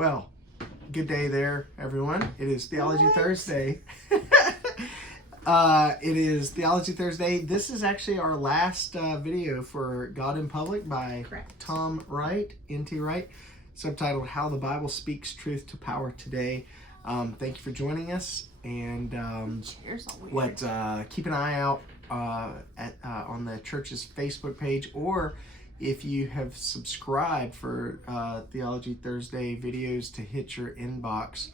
Well, good day there, everyone. It is Theology Thursday. It is Theology Thursday. This is actually our last video for God in Public by Tom Wright, N.T. Wright, subtitled How the Bible Speaks Truth to Power Today. Thank you for joining us. And keep an eye out on the church's Facebook page, or if you have subscribed for Theology Thursday videos to hit your inbox,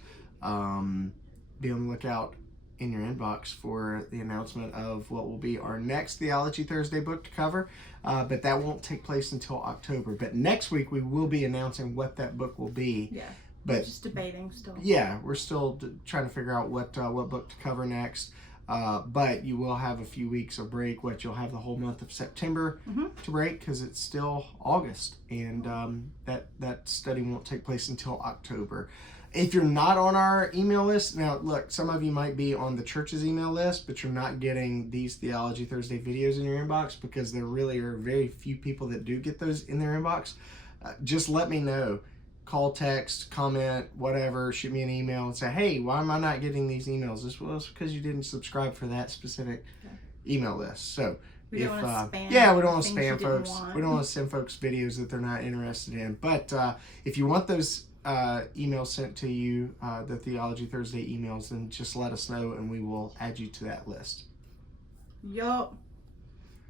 be on the lookout in your inbox for the announcement of what will be our next Theology Thursday book to cover, but that won't take place until October. But next week we will be announcing what that book will be. Yeah, but just debating still. Yeah, we're still trying to figure out what book to cover next. But you will have a few weeks of break. You'll have the whole month of September to break because it's still August, and that study won't take place until October. If you're not on our email list, now look, some of you might be on the church's email list, but you're not getting these Theology Thursday videos in your inbox because there really are very few people that do get those in their inbox. Just let me know. Call, text, comment, whatever, shoot me an email and say, hey, why am I not getting these emails? It's because you didn't subscribe for that specific email list. So we don't want to spam. Yeah, we don't want to spam folks. We don't want to send folks videos that they're not interested in. But if you want those emails sent to you, the Theology Thursday emails, then just let us know and we will add you to that list. Yup.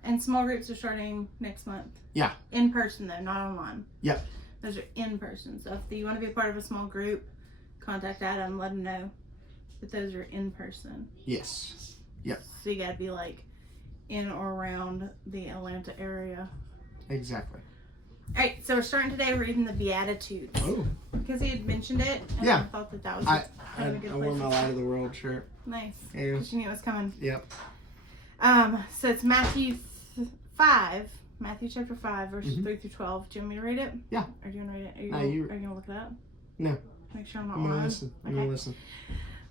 And small groups are starting next month. Yeah. In person though, not online. Yep. Those are in person. So if you want to be a part of a small group, contact Adam, let him know. But those are in person. Yes. Yep. So you got to be like in or around the Atlanta area. Exactly. All right, so we're starting today reading the Beatitudes. Oh. Because he had mentioned it, and I thought that was kind of a good I wore my Light of the World shirt. Nice. Yeah. Because you knew it was coming. Yep. So it's Matthew chapter 5, verses 3 through 12. Do you want me to read it? Yeah. Or do you want to read it? Are you going to look it up? No. Make sure I'm not I'm going lying. to listen. I'm going to listen.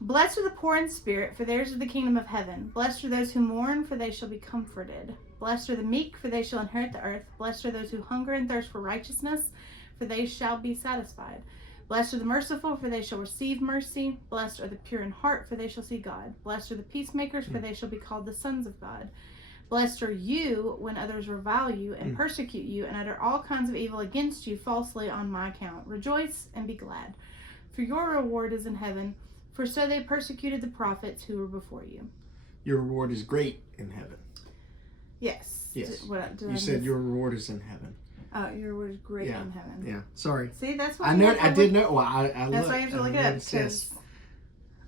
Blessed are the poor in spirit, for theirs is the kingdom of heaven. Blessed are those who mourn, for they shall be comforted. Blessed are the meek, for they shall inherit the earth. Blessed are those who hunger and thirst for righteousness, for they shall be satisfied. Blessed are the merciful, for they shall receive mercy. Blessed are the pure in heart, for they shall see God. Blessed are the peacemakers, for they shall be called the sons of God. Blessed are you when others revile you and persecute you and utter all kinds of evil against you falsely on my account. Rejoice and be glad, for your reward is in heaven, for so they persecuted the prophets who were before you. Your reward is great in heaven. Yes. Yes. You said your reward is in heaven. Oh, your reward is great in heaven. Yeah. Sorry. See, that's what I know. I did know. Well, that's why you have to look it up, because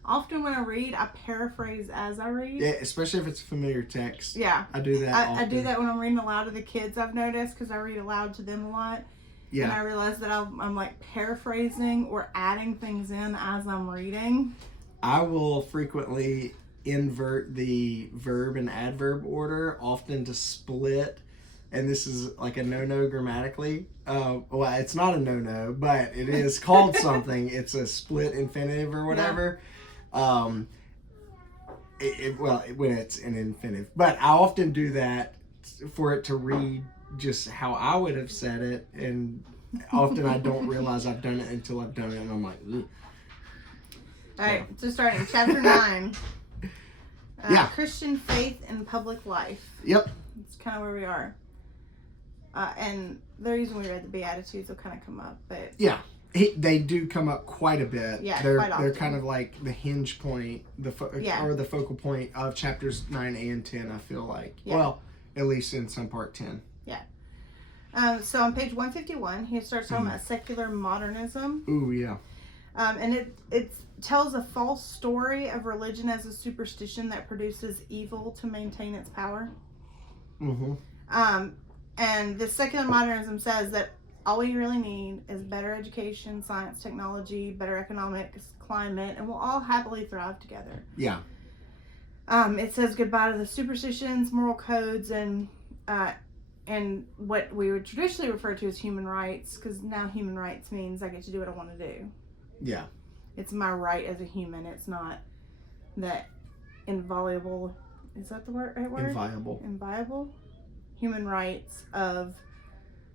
often when I read, I paraphrase as I read. Yeah, especially if it's a familiar text. Yeah. I do that often. I do that when I'm reading aloud to the kids, I've noticed, because I read aloud to them a lot. Yeah. And I realize that I'm like paraphrasing or adding things in as I'm reading. I will frequently invert the verb and adverb order, often to split. And this is like a no-no grammatically. Well, it's not a no-no, but it is called something. It's a split infinitive or whatever. Yeah. When it's an infinitive. But I often do that for it to read just how I would have said it. And often I don't realize I've done it until I've done it. And I'm like, ugh. All right, so starting chapter 9. Christian faith and public life. Yep. That's kind of where we are. And the reason we read the Beatitudes will kind of come up, but they do come up quite a bit. Yeah, they're kind of like the hinge point, or the focal point of chapters 9 and 10. I feel like, well, at least in some part 10. Yeah. So on page 151, he starts talking about secular modernism. Ooh, yeah. And it tells a false story of religion as a superstition that produces evil to maintain its power. And this secular modernism says that all we really need is better education, science, technology, better economics, climate, and we'll all happily thrive together. Yeah. It says goodbye to the superstitions, moral codes, and what we would traditionally refer to as human rights, because now human rights means I get to do what I want to do. Yeah. It's my right as a human. It's not that inviolable. Is that the right word? Inviolable. Human rights of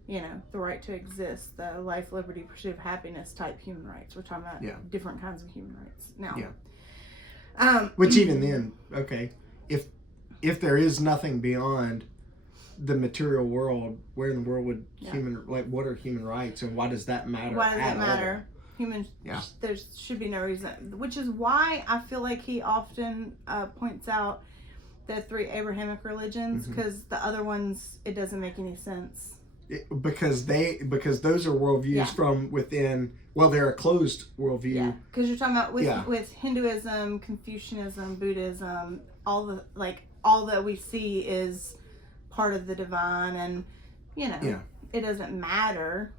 the right to exist, the life, liberty, pursuit of happiness type human rights. We're talking about different kinds of human rights now. Which even then, okay, if there is nothing beyond the material world, where in the world would what are human rights, and why does that matter? Why does that matter? There should be no reason, which is why I feel like he often points out the 3 Abrahamic religions, because the other ones, it doesn't make any sense. Because those are worldviews from within. Well, they're a closed worldview. Yeah, because you're talking about with Hinduism, Confucianism, Buddhism, all that we see is part of the divine, and it doesn't matter.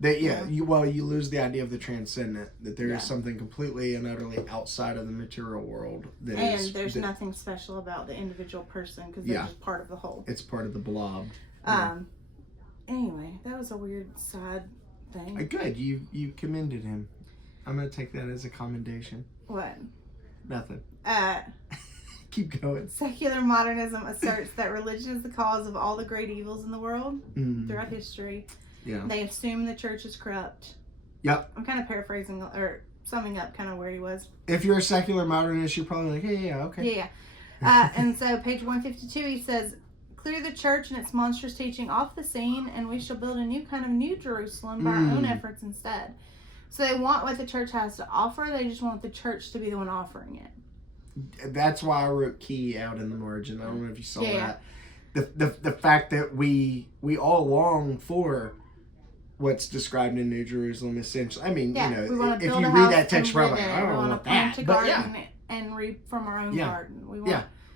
You lose the idea of the transcendent, that there is something completely and utterly outside of the material world. There's nothing special about the individual person, because they're just part of the whole. It's part of the blob. Anyway, that was a weird side thing. Good, you commended him. I'm going to take that as a commendation. What? Nothing. Keep going. Secular modernism asserts that religion is the cause of all the great evils in the world throughout history. Yeah. They assume the church is corrupt. Yep. I'm kind of paraphrasing or summing up kind of where he was. If you're a secular modernist, you're probably like, okay. Yeah. And so page 152, he says, clear the church and its monstrous teaching off the scene, and we shall build a new kind of New Jerusalem by our own efforts instead. So they want what the church has to offer. They just want the church to be the one offering it. That's why I wrote key out in the margin. I don't know if you saw that. The fact that we all long for what's described in New Jerusalem, essentially. I mean, if you read that text, probably I don't want that. But and reap from our own garden.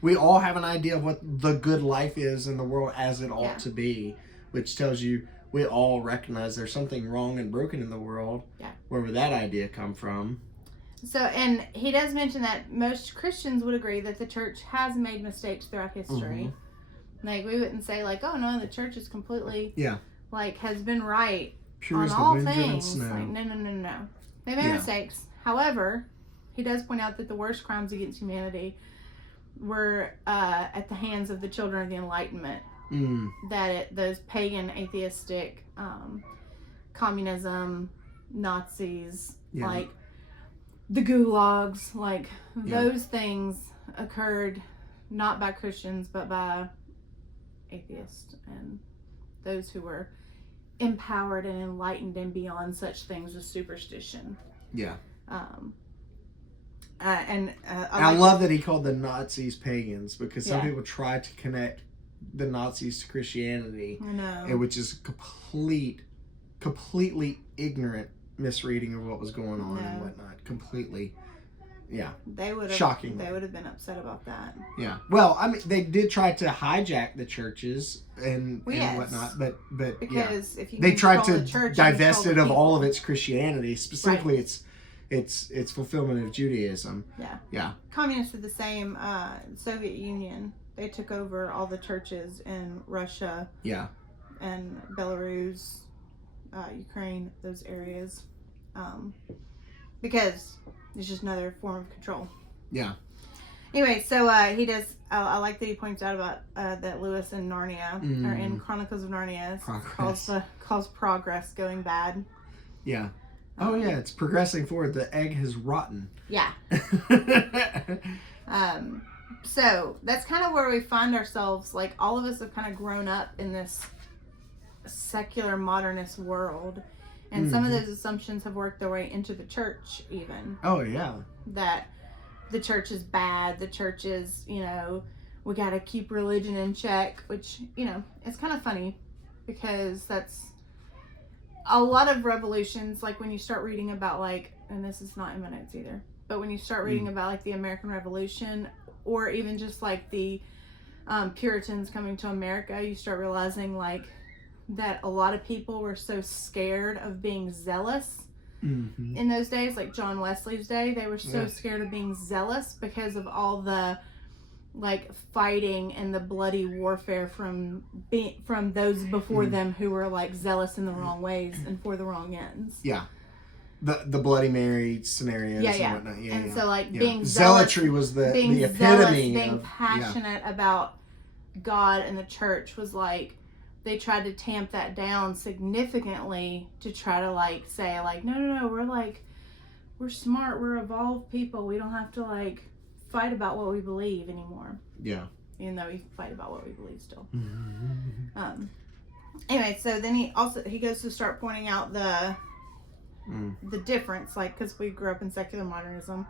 We all have an idea of what the good life is in the world as it ought to be, which tells you we all recognize there's something wrong and broken in the world. Yeah. Where would that idea come from? So, and he does mention that most Christians would agree that the church has made mistakes throughout history. Like, we wouldn't say, like, oh no, the church is completely, has been right pure on as all the wind and things. snow. Like, no. They made mistakes. However, he does point out that the worst crimes against humanity were at the hands of the children of the Enlightenment. That those pagan, atheistic, communism, Nazis, like the gulags, like those things occurred not by Christians but by atheists and those who were empowered and enlightened and beyond such things as superstition. I love that he called the Nazis pagans, because some people try to connect the Nazis to Christianity, which is completely ignorant misreading of what was going on and whatnot. Completely, They would have shocking. They would have been upset about that. Yeah. Well, I mean, they did try to hijack the churches and whatnot, but because if you they tried to church, divest it of all of its Christianity, specifically its fulfillment of Judaism. Yeah. Communists did the same. Soviet Union, they took over all the churches in Russia. And Belarus, Ukraine, those areas, because it's just another form of control. Anyway, so he does. I like that he points out about that Lewis in Narnia, or in Chronicles of Narnia, calls progress going bad. It's progressing forward. The egg has rotten. So that's kind of where we find ourselves. Like, all of us have kind of grown up in this secular modernist world, and some of those assumptions have worked their way into the church even. That the church is bad, the church is, we got to keep religion in check, which, it's kind of funny, because that's a lot of revolutions. Like, when you start reading about, like, and this is not in my notes either, but when you start reading about, like, the American Revolution, or even just like the Puritans coming to America, you start realizing, like, that a lot of people were so scared of being zealous in those days. Like John Wesley's day, they were so scared of being zealous because of all the, like, fighting and the bloody warfare from those before them who were, like, zealous in the wrong ways and for the wrong ends. The Bloody Mary scenarios and whatnot. And so, like, being zealotry was the epitome being passionate about God and the church was, like, they tried to tamp that down significantly to try to like say like, no, we're smart, we're evolved people. We don't have to like fight about what we believe anymore. Yeah. Even though we fight about what we believe still. Anyway, so then he goes to start pointing out the difference, like, because we grew up in secular modernism.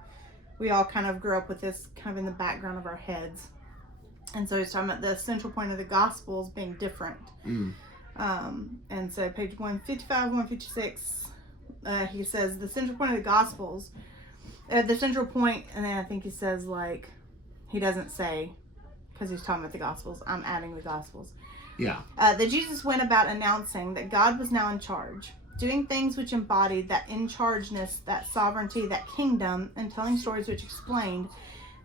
We all kind of grew up with this kind of in the background of our heads. And so he's talking about the central point of the Gospels being different. And so page 155, 156, he says the central point of the Gospels, the central point, and then I think he says, like, he doesn't say, because he's talking about the Gospels, I'm adding the Gospels. Yeah. That Jesus went about announcing that God was now in charge, doing things which embodied that in-chargeness, that sovereignty, that kingdom, and telling stories which explained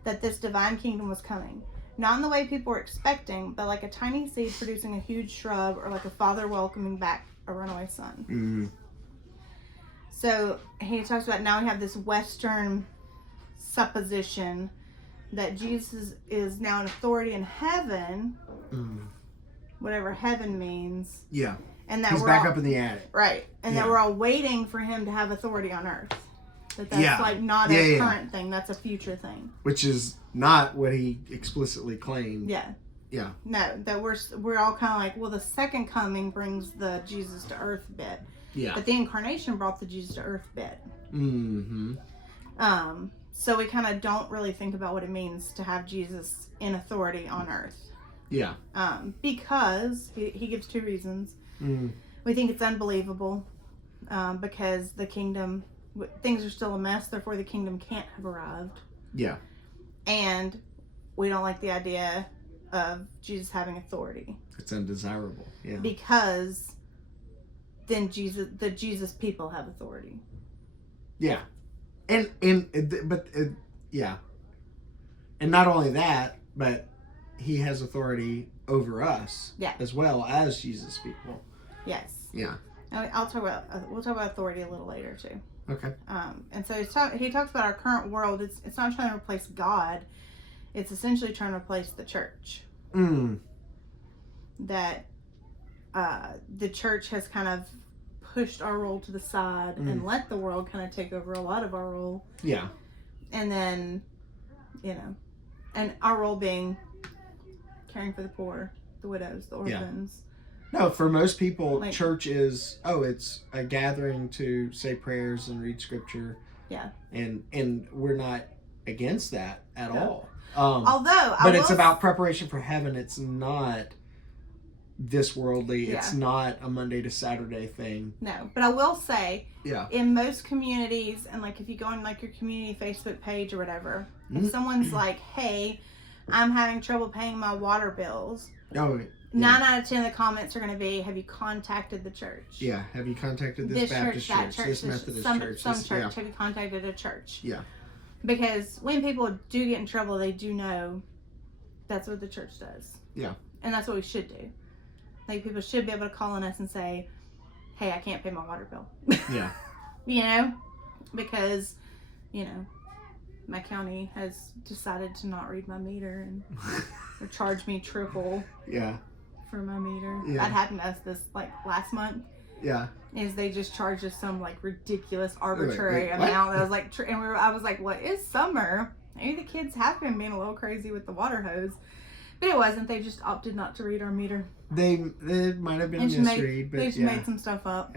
that this divine kingdom was coming. Not in the way people were expecting, but like a tiny seed producing a huge shrub, or like a father welcoming back a runaway son. So he talks about now we have this Western supposition that Jesus is now an authority in heaven, whatever heaven means. Yeah. And that he's we're back all, up in the attic. Right. And that we're all waiting for him to have authority on earth. That's like not a current thing. That's a future thing. Which is not what he explicitly claimed. Yeah. Yeah. No, that we're all kind of like, well, the second coming brings the Jesus to earth bit. Yeah. But the incarnation brought the Jesus to earth bit. So we kind of don't really think about what it means to have Jesus in authority on earth. Yeah. Because he gives two reasons. We think it's unbelievable because the kingdom, things are still a mess, therefore the kingdom can't have arrived. Yeah. And we don't like the idea of Jesus having authority. It's undesirable. Yeah. Because then the Jesus people have authority. Yeah. But yeah. And not only that, but he has authority over us as well as Jesus people. Yes. Yeah. And we'll talk about authority a little later too. Okay. And so he talks about our current world. It's not trying to replace God. It's essentially trying to replace the church. That the church has kind of pushed our role to the side and let the world kind of take over a lot of our role. Yeah. And then, and our role being caring for the poor, the widows, the orphans. No, for most people, church is, it's a gathering to say prayers and read scripture. Yeah. And we're not against that at all. Although, it's about preparation for heaven. It's not this worldly. Yeah. It's not a Monday to Saturday thing. No, but I will say, yeah, in most communities, and like if you go on like your community Facebook page or whatever, if someone's like, "Hey, I'm having trouble paying my water bills," 9 out of 10 of the comments are going to be, "Have you contacted the church?" Yeah, have you contacted this Baptist church, this Methodist church, some church? Have you contacted a church? Yeah. Because when people do get in trouble, they do know that's what the church does. Yeah. And that's what we should do. Like, people should be able to call on us and say, "Hey, I can't pay my water bill." Yeah. Because, my county has decided to not read my meter and or charge me triple for my meter. Yeah. That happened to us this, last month. Yeah. Is they just charged us some, ridiculous, arbitrary amount. That was I was like, what is summer? Maybe the kids have been being a little crazy with the water hose. But it wasn't. They just opted not to read our meter. They might have been a misread, but they just made some stuff up.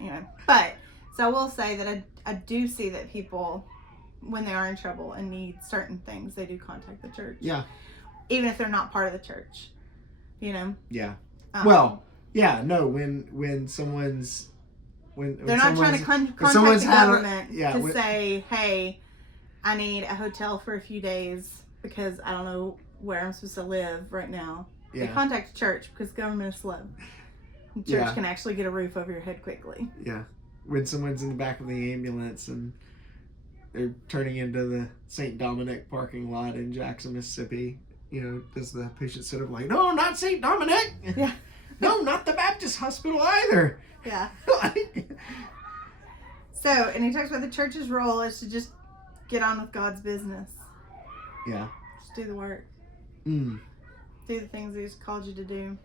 Yeah. But so I will say that I do see that people, when they are in trouble and need certain things, they do contact the church. Yeah. Even if they're not part of the church. Yeah. When someone's they're not trying to contact the government to say, "Hey, I need a hotel for a few days because I don't know where I'm supposed to live right now." They contact the church because government is slow. The church can actually get a roof over your head quickly. Yeah. When someone's in the back of the ambulance and they're turning into the St. Dominic parking lot in Jackson, Mississippi, does the patient sit up like, "No, not St. Dominic. Yeah. No, not the Baptist hospital either." Yeah. So, and he talks about the church's role is to just get on with God's business. Yeah. Just do the work. Do the things He's called you to do.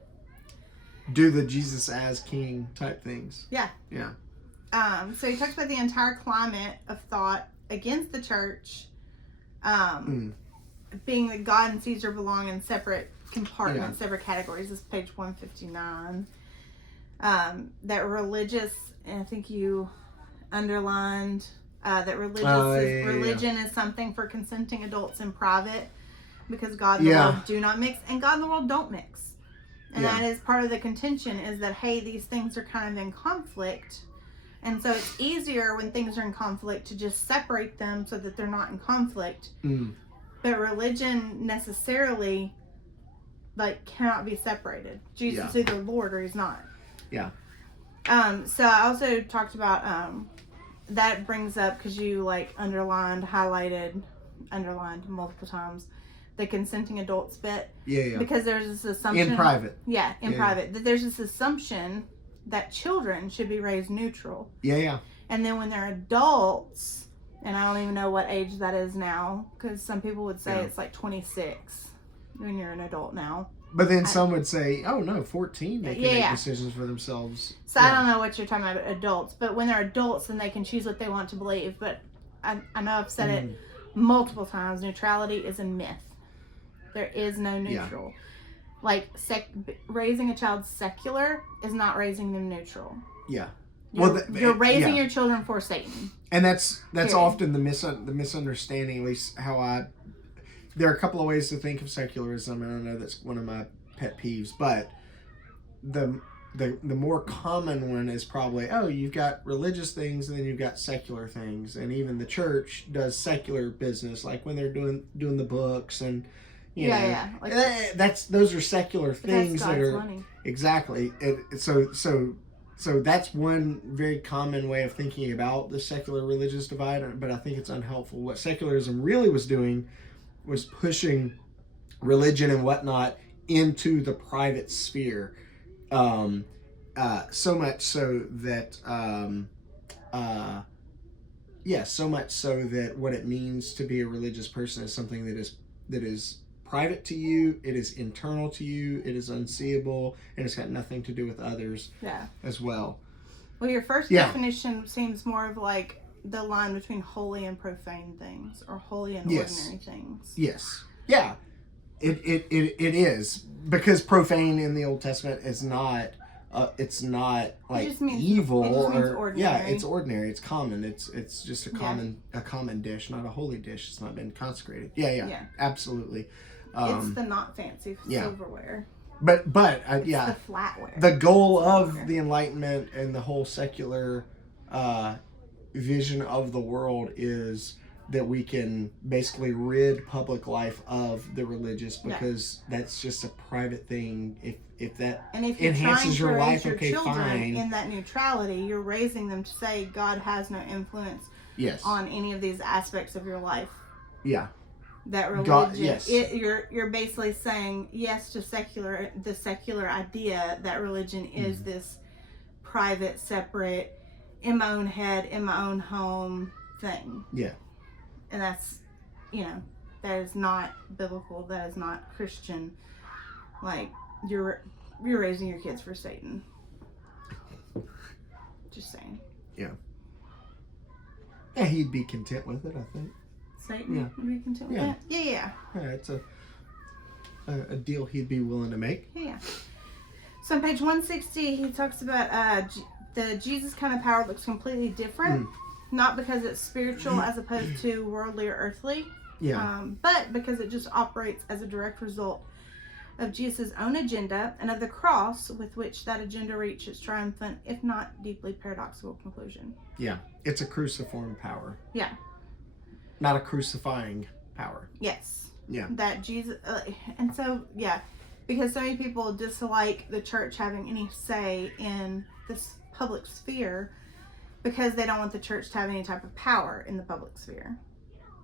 Do the Jesus as King type things. Yeah. Yeah. So he talks about the entire climate of thought against the church, being that God and Caesar belong in separate compartments, separate categories. This is page 159. That religious, and I think you underlined that religion is something for consenting adults in private, because God and the world do not mix, and God and the world don't mix. And that is part of the contention, is that, hey, these things are kind of in conflict. And so it's easier when things are in conflict to just separate them so that they're not in conflict. But religion necessarily, like, cannot be separated. Jesus is either Lord or He's not. Yeah. So I also talked about, that brings up, because you, like, underlined multiple times, the consenting adults bit. Yeah. Because there's this assumption. In private. Yeah, in private. That there's this assumption that children should be raised neutral. Yeah. And then when they're adults, and I don't even know what age that is now, because some people would say it's like 26 when you're an adult now. But then some would say, oh no, 14, they can make decisions for themselves. So I don't know what you're talking about adults, but when they're adults, then they can choose what they want to believe. But I know I've said it multiple times, neutrality is a myth. There is no neutral. Yeah. Like, raising a child secular is not raising them neutral. Yeah. You're raising your children for Satan. And that's often the misunderstanding, at least how there are a couple of ways to think of secularism, and I know that's one of my pet peeves, but the more common one is probably, oh, you've got religious things and then you've got secular things, and even the church does secular business, like when they're doing the books and you know, like, those are secular things that are money. Exactly. So that's one very common way of thinking about the secular religious divide, but I think it's unhelpful. What secularism really was doing was pushing religion and whatnot into the private sphere, so much so that what it means to be a religious person is something that is private to you, it is internal to you, it is unseeable, and it's got nothing to do with others as well. Well, your first definition seems more of like the line between holy and profane things, or holy and ordinary things. Yes. Yeah. It is, because profane in the Old Testament is not it's not like evil, or ordinary. It's ordinary, it's common, it's just a common dish, not a holy dish. It's not been consecrated. Yeah. Absolutely. It's the not fancy silverware. But it's the flatware. The goal of the Enlightenment and the whole secular vision of the world is that we can basically rid public life of the religious, because that's just a private thing. If that enhances your life, okay, fine. In that neutrality, you're raising them to say God has no influence on any of these aspects of your life. Yeah. That religion, you're basically saying yes to the secular idea that religion is this private, separate, in my own head, in my own home thing. Yeah. And that's, that is not biblical. That is not Christian. Like, you're raising your kids for Satan. Just saying. Yeah. Yeah, he'd be content with it, I think. Satan would be content with that? Yeah. Yeah, it's a deal he'd be willing to make. Yeah. So on page 160, he talks about the Jesus kind of power looks completely different. Not because it's spiritual as opposed to worldly or earthly. Yeah. But because it just operates as a direct result of Jesus' own agenda and of the cross with which that agenda reached its triumphant, if not deeply paradoxical, conclusion. Yeah. It's a cruciform power. Yeah. Not a crucifying power. Yes. Yeah. That Jesus, and so, because so many people dislike the church having any say in this public sphere because they don't want the church to have any type of power in the public sphere.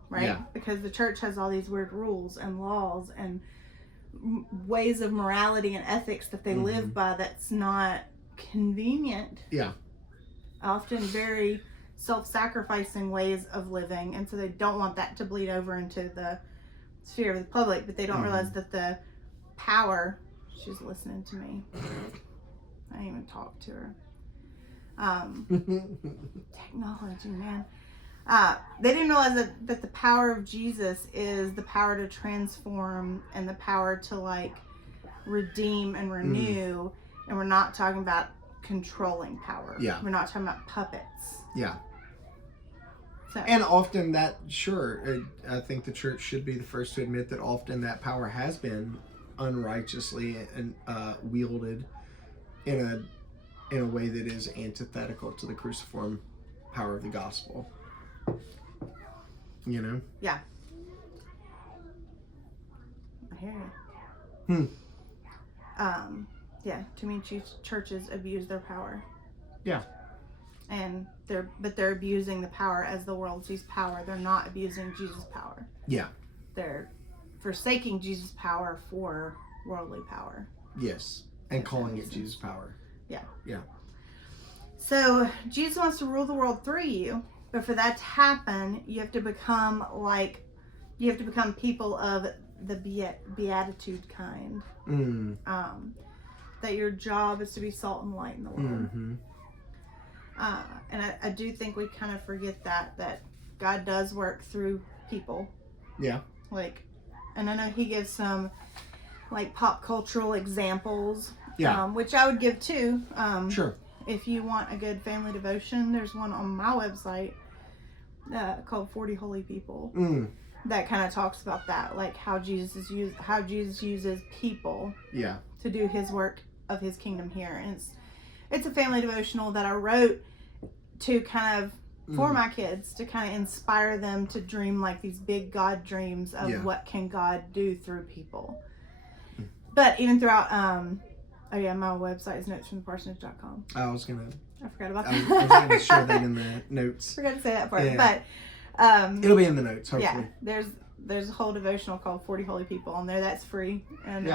Right? Yeah. Because the church has all these weird rules and laws and ways of morality and ethics that they live by that's not convenient. Yeah. Often very self-sacrificing ways of living, and so they don't want that to bleed over into the sphere of the public, but they don't realize that the power. She's listening to me. I didn't even talk to her. Technology, man. They didn't realize that the power of Jesus is the power to transform and the power to like redeem and renew. And we're not talking about controlling power. Yeah. We're not talking about puppets. Yeah. So. And often that, I think the church should be the first to admit that often that power has been unrighteously and wielded in a way that is antithetical to the cruciform power of the gospel. You know? Yeah. I hear you. Yeah, too many churches abuse their power. Yeah. And they're abusing the power as the world sees power. They're not abusing Jesus' power. Yeah. They're forsaking Jesus' power for worldly power. Yes. And calling it Jesus' power. Yeah. Yeah. So Jesus wants to rule the world through you, but for that to happen, you have to become people of the beatitude kind. That your job is to be salt and light in the world. And I do think we kind of forget that God does work through people. Yeah. And I know he gives some pop cultural examples. Yeah. Which I would give too. Sure. If you want a good family devotion, there's one on my website called 40 Holy People. That kind of talks about that, like how Jesus uses people. Yeah. To do his work of his kingdom here. And it's a family devotional that I wrote to kind of for my kids, to kind of inspire them to dream like these big God dreams of what can God do through people. But even throughout my website is notesfromtheparsonage.com. I forgot about that. I was going to share that in the notes. Forgot to say that part. Yeah. But it'll be in the notes, hopefully. Yeah, there's a whole devotional called 40 Holy People on there that's free. And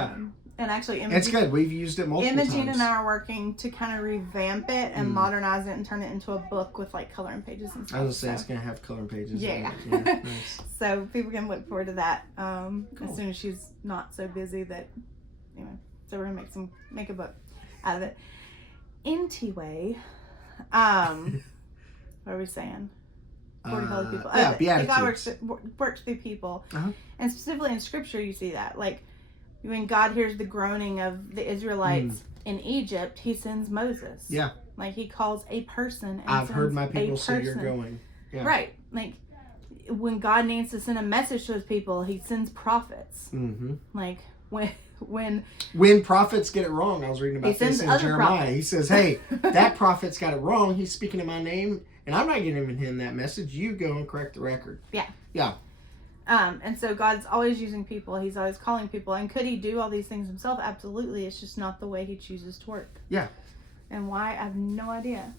and actually it's good. We've used it multiple times. Imogen and I are working to kind of revamp it and modernize it and turn it into a book with coloring pages and stuff. I was going to say it's going to have coloring pages. Yeah. Nice. So people can look forward to that as soon as she's not so busy that, so we're going to make a book out of it. Anyway, what are we saying? 40 holy people. Beatitudes. God works through people. And specifically in scripture you see that. When God hears the groaning of the Israelites in Egypt, he sends Moses. Yeah. He calls a person. And I've heard my people say you're going. Yeah. Right. When God needs to send a message to his people, he sends prophets. When prophets get it wrong, I was reading about this in Jeremiah. Prophets. He says, hey, that prophet's got it wrong. He's speaking in my name, and I'm not giving him that message. You go and correct the record. Yeah. Yeah. And so God's always using people. He's always calling people. And could he do all these things himself? Absolutely. It's just not the way he chooses to work. Yeah. And why? I have no idea.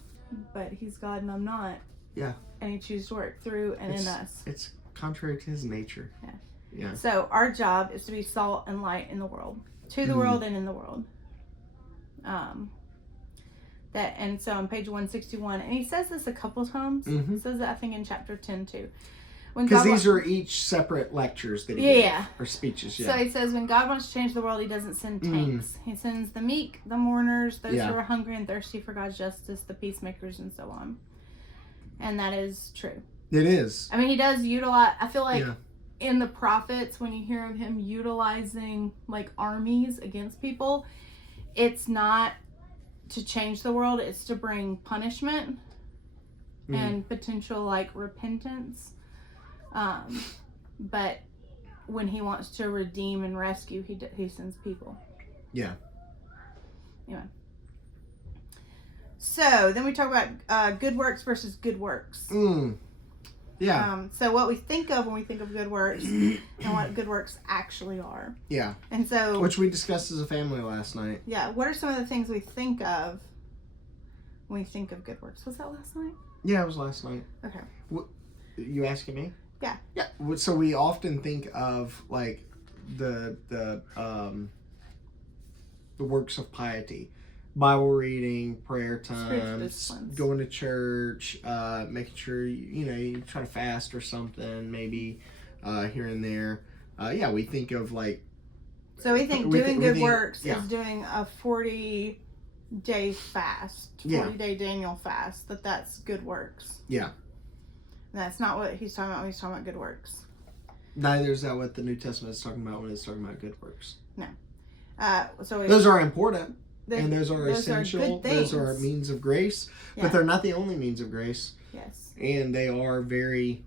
But he's God and I'm not. Yeah. And he chooses to work through and in us. It's contrary to his nature. Yeah. Yeah. So our job is to be salt and light in the world. To the world and in the world. And so on page 161, and he says this a couple times. He says that I think in chapter 10 too. Because these are each separate lectures that he gave, or speeches. Yeah. So he says when God wants to change the world, he doesn't send tanks. He sends the meek, the mourners, those who are hungry and thirsty for God's justice, the peacemakers, and so on. And that is true. It is. I mean, he does utilize. I feel like in the prophets, when you hear of him utilizing armies against people, it's not to change the world. It's to bring punishment and potential repentance. But when he wants to redeem and rescue, he sends people. Yeah. Anyway. So then we talk about good works versus good works. Yeah. So what we think of when we think of good works and what good works actually are. Yeah. And so, which we discussed as a family last night. Yeah. What are some of the things we think of when we think of good works? Was that last night? Yeah, it was last night. Okay. You asking me? Yeah. Yeah. So we often think of the works of piety, Bible reading, prayer time, going to church, making sure you try to fast or something, maybe here and there. We think of So we think doing good works yeah. is doing a 40-day fast, 40-day Daniel fast. That's good works. Yeah. And that's not what he's talking about when he's talking about good works. Neither is that what the New Testament is talking about when it's talking about good works. No. So those are important. And those are those essential. Those are means of grace. Yeah. But they're not the only means of grace. Yes. And they are very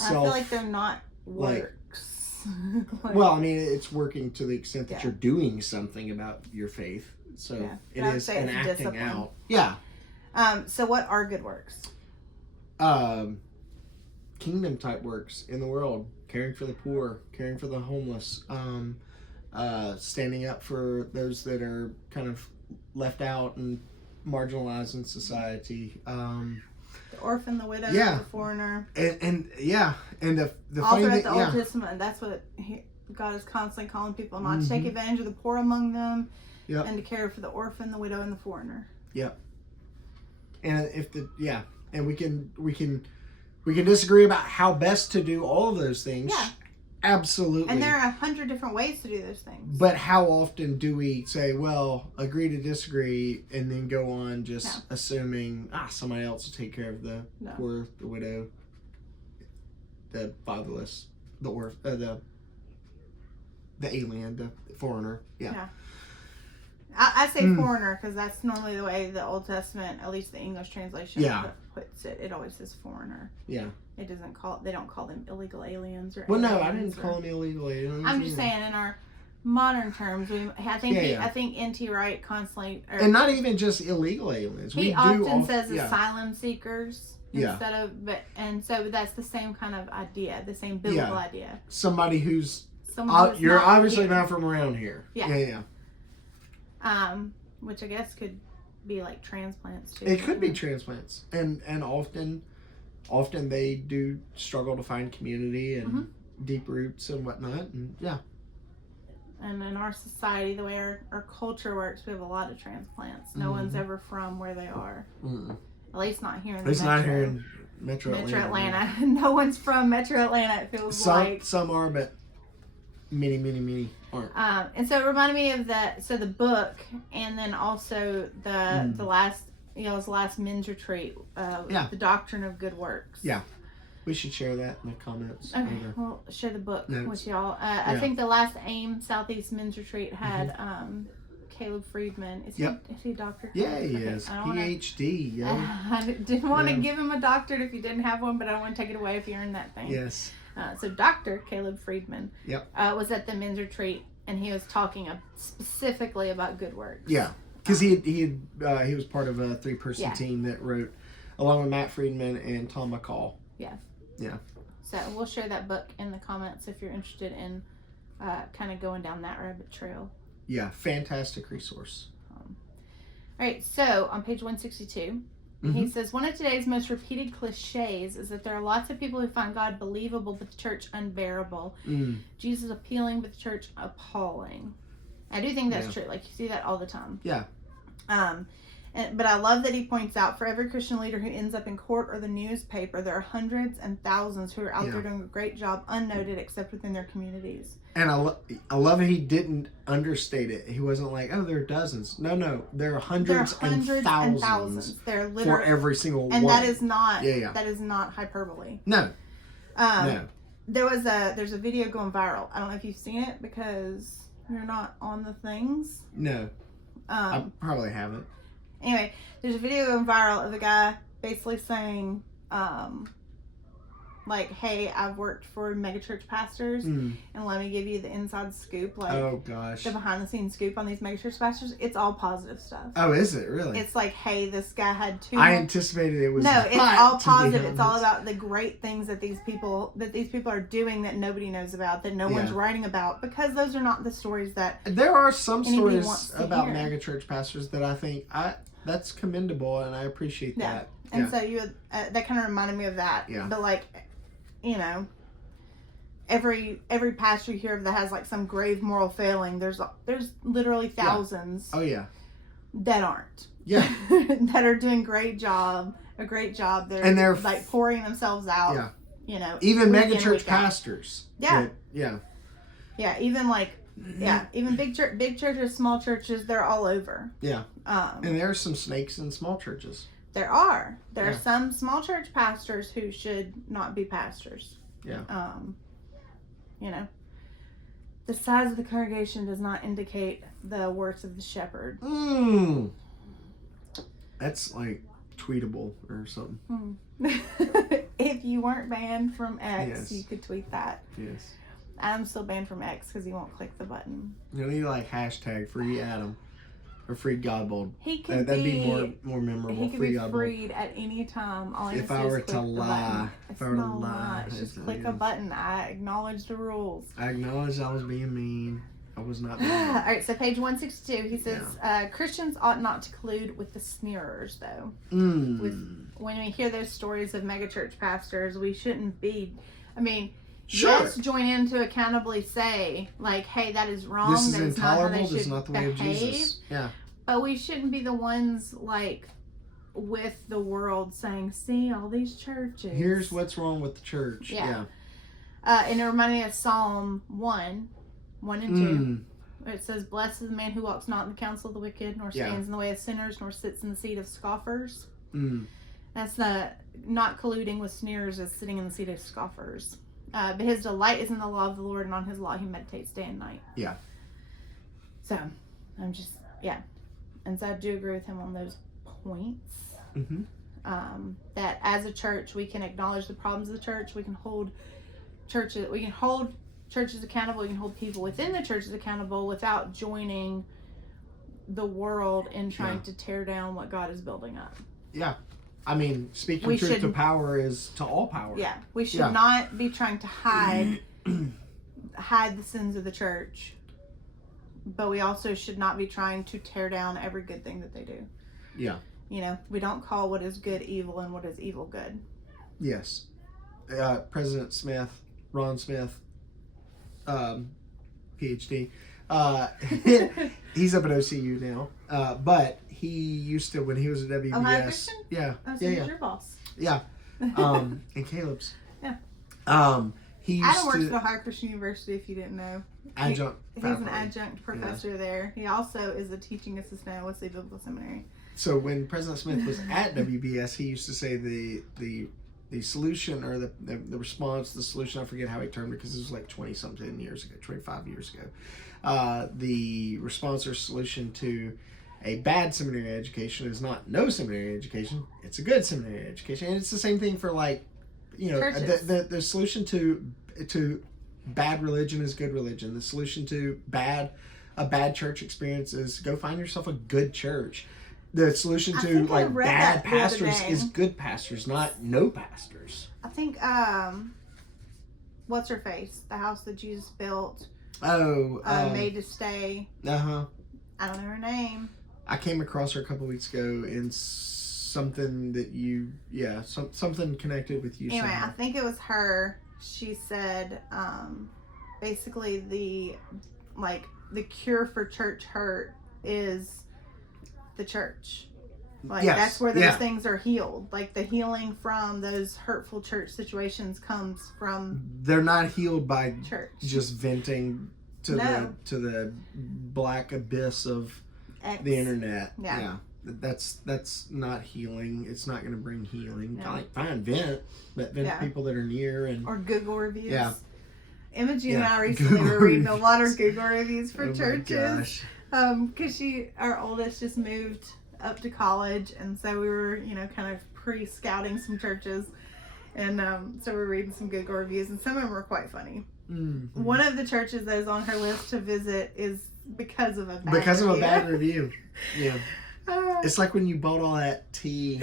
I feel like they're not works. Well, I mean, it's working to the extent that Yeah. you're doing something about your faith. So Yeah. it is an acting discipline. out. Yeah. So what are good works? Kingdom type works in the world. Caring for the poor. Caring for the homeless. Standing up for those that are kind of left out and marginalized in society. The orphan, the widow, Yeah. the foreigner. And the All finding, throughout the Old Testament, that's what God is constantly calling people not to take advantage of the poor among them, Yep. and to care for the orphan, the widow, and the foreigner. Yep. And and we can disagree about how best to do all of those things. Yeah. Absolutely. And there are 100 different ways to do those things. But how often do we say, well, agree to disagree, and then go on just assuming somebody else will take care of the poor, the widow, the fatherless, the orphan, the alien, the foreigner. Yeah. I say foreigner because that's normally the way the Old Testament, at least the English translation, puts it. It always says foreigner. Yeah. It doesn't they don't call them illegal aliens or. Well, no, I didn't call them illegal aliens. I'm just saying in our modern terms, I think N.T. Wright constantly, and not even just illegal aliens. He often says asylum seekers instead of, and so that's the same kind of idea, the same biblical idea. Somebody who's you're obviously not from around here. Yeah. Which I guess could be like transplants too. It could be transplants, and often they do struggle to find community and deep roots and whatnot, and And in our society, the way our culture works, we have a lot of transplants. No one's ever from where they are. At least not here in the Metro. not here in Metro Atlanta. No one's from Metro Atlanta, it feels like. Some are, but many aren't. And so it reminded me of the book, and then also the last men's retreat, the doctrine of good works. Yeah, we should share that in the comments. Okay, we'll share the book with y'all. I Yeah. think the last AIM Southeast Men's Retreat had Caleb Friedman. Is he a doctor? Yeah, he is. PhD, yo. I didn't want to give him a doctorate if you didn't have one, but I don't want to take it away if you earned that thing. Yes. So Dr. Caleb Friedman was at the men's retreat, and he was talking specifically about good works. Yeah, because he was part of a 3-person team that wrote, along with Matt Friedman and Tom McCall. Yeah. So we'll share that book in the comments if you're interested in kind of going down that rabbit trail. Yeah, fantastic resource. All right, so on page 162, he says, one of today's most repeated cliches is that there are lots of people who find God believable but the church unbearable. Jesus appealing but the church appalling. I do think that's true. Like, you see that all the time. Yeah. But I love that he points out, for every Christian leader who ends up in court or the newspaper, there are hundreds and thousands who are out there doing a great job, unnoted except within their communities. And I love he didn't understate it. He wasn't like, oh, there are dozens. No, there are hundreds and thousands. They're literally for every single one. And that is not that is not hyperbole. No. No. There's a video going viral. I don't know if you've seen it because you're not on the things. No. I probably haven't. Anyway, there's a video going viral of a guy basically saying, like, hey, I've worked for megachurch pastors, and let me give you the inside scoop, like, oh gosh, the behind the scenes scoop on these megachurch pastors. It's all positive stuff. Oh, is it really? It's like, hey, this guy had 2. I anticipated it was. No, it's all positive. It's all about the great things that these people are doing that nobody knows about, that no one's writing about, because those are not the stories that. There are some stories about hear. megachurch pastors that I think that's commendable, and I appreciate that. And so that kind of reminded me of that. Yeah. But like, you know, every pastor you hear of that has like some grave moral failing, there's literally thousands. Oh yeah. That aren't. Yeah. That are doing a great job. They're like pouring themselves out. Yeah. You know. Even megachurch pastors. Yeah. Yeah. Yeah. Even like Yeah, even big churches, small churches, they're all over. Yeah. And there are some snakes in small churches. There are some small church pastors who should not be pastors. Yeah. You know, the size of the congregation does not indicate the worth of the shepherd. That's like tweetable or something. If you weren't banned from X, Yes. you could tweet that. Yes. Adam's still banned from X because he won't click the button. You need like hashtag free Adam or free Godbold. He could That'd be more memorable. He could be freed at any time. All if I were to lie, It's just click a button. I acknowledge the rules. I acknowledge I was being mean. I was not mean. All right, so page 162, he says, Christians ought not to collude with the sneerers, though. When we hear those stories of megachurch pastors, we shouldn't be, yes, join in to accountably say, like, hey, that is wrong. This is that intolerable. This is not the way of Jesus. Yeah. But we shouldn't be the ones, like, with the world saying, see, all these churches. Here's what's wrong with the church. Yeah. And it reminded me of Psalm 1 and 2. It says, blessed is the man who walks not in the counsel of the wicked, nor stands in the way of sinners, nor sits in the seat of scoffers. That's not colluding with sneerers as sitting in the seat of scoffers. But his delight is in the law of the Lord, and on his law he meditates day and night. Yeah. So, I'm just, and so I do agree with him on those points. That as a church, we can acknowledge the problems of the church. We can hold churches accountable. We can hold people within the churches accountable without joining the world in trying to tear down what God is building up. Yeah. Speaking truth to power is to all power. Yeah. We should not be trying to hide the sins of the church. But we also should not be trying to tear down every good thing that they do. Yeah. We don't call what is good evil and what is evil good. Yes. President Smith, Ron Smith, PhD, he's up at OCU now. But he used to, when he was at WBS. Ohio Christian? Yeah. He's your boss. Yeah. And Caleb's. Yeah. He used Adam works at Ohio Christian University, if you didn't know. Adjunct. He's an adjunct professor there. He also is a teaching assistant at Wesley Biblical Seminary. So when President Smith was at WBS, he used to say the solution or the response, the solution, I forget how he termed it because it was like 20-something years ago, 25 years ago. The response or solution to a bad seminary education is not no seminary education, it's a good seminary education. And it's the same thing for the solution to bad religion is good religion. The solution to a bad church experience is go find yourself a good church. The solution to bad pastors is good pastors, not no pastors. I think what's her face? The house that Jesus built. Made to stay. I don't know her name. I came across her a couple weeks ago in something that something connected with you. Anyway, somehow. I think it was her. She said, basically the cure for church hurt is the church. That's where those things are healed. Like the healing from those hurtful church situations comes from. They're not healed by church. Just venting to the black abyss of X. the internet. Yeah. That's not healing. It's not going to bring healing. No. Fine, vent, but vent to people that are near or Google reviews. Yeah. Imogen and I recently were reading a lot of Google reviews for churches. Because our oldest just moved up to college, and so we were, kind of pre-scouting some churches, and so we're reading some Google reviews, and some of them were quite funny. Mm-hmm. One of the churches that is on her list to visit is because of a bad review. Yeah. It's like when you bought all that tea,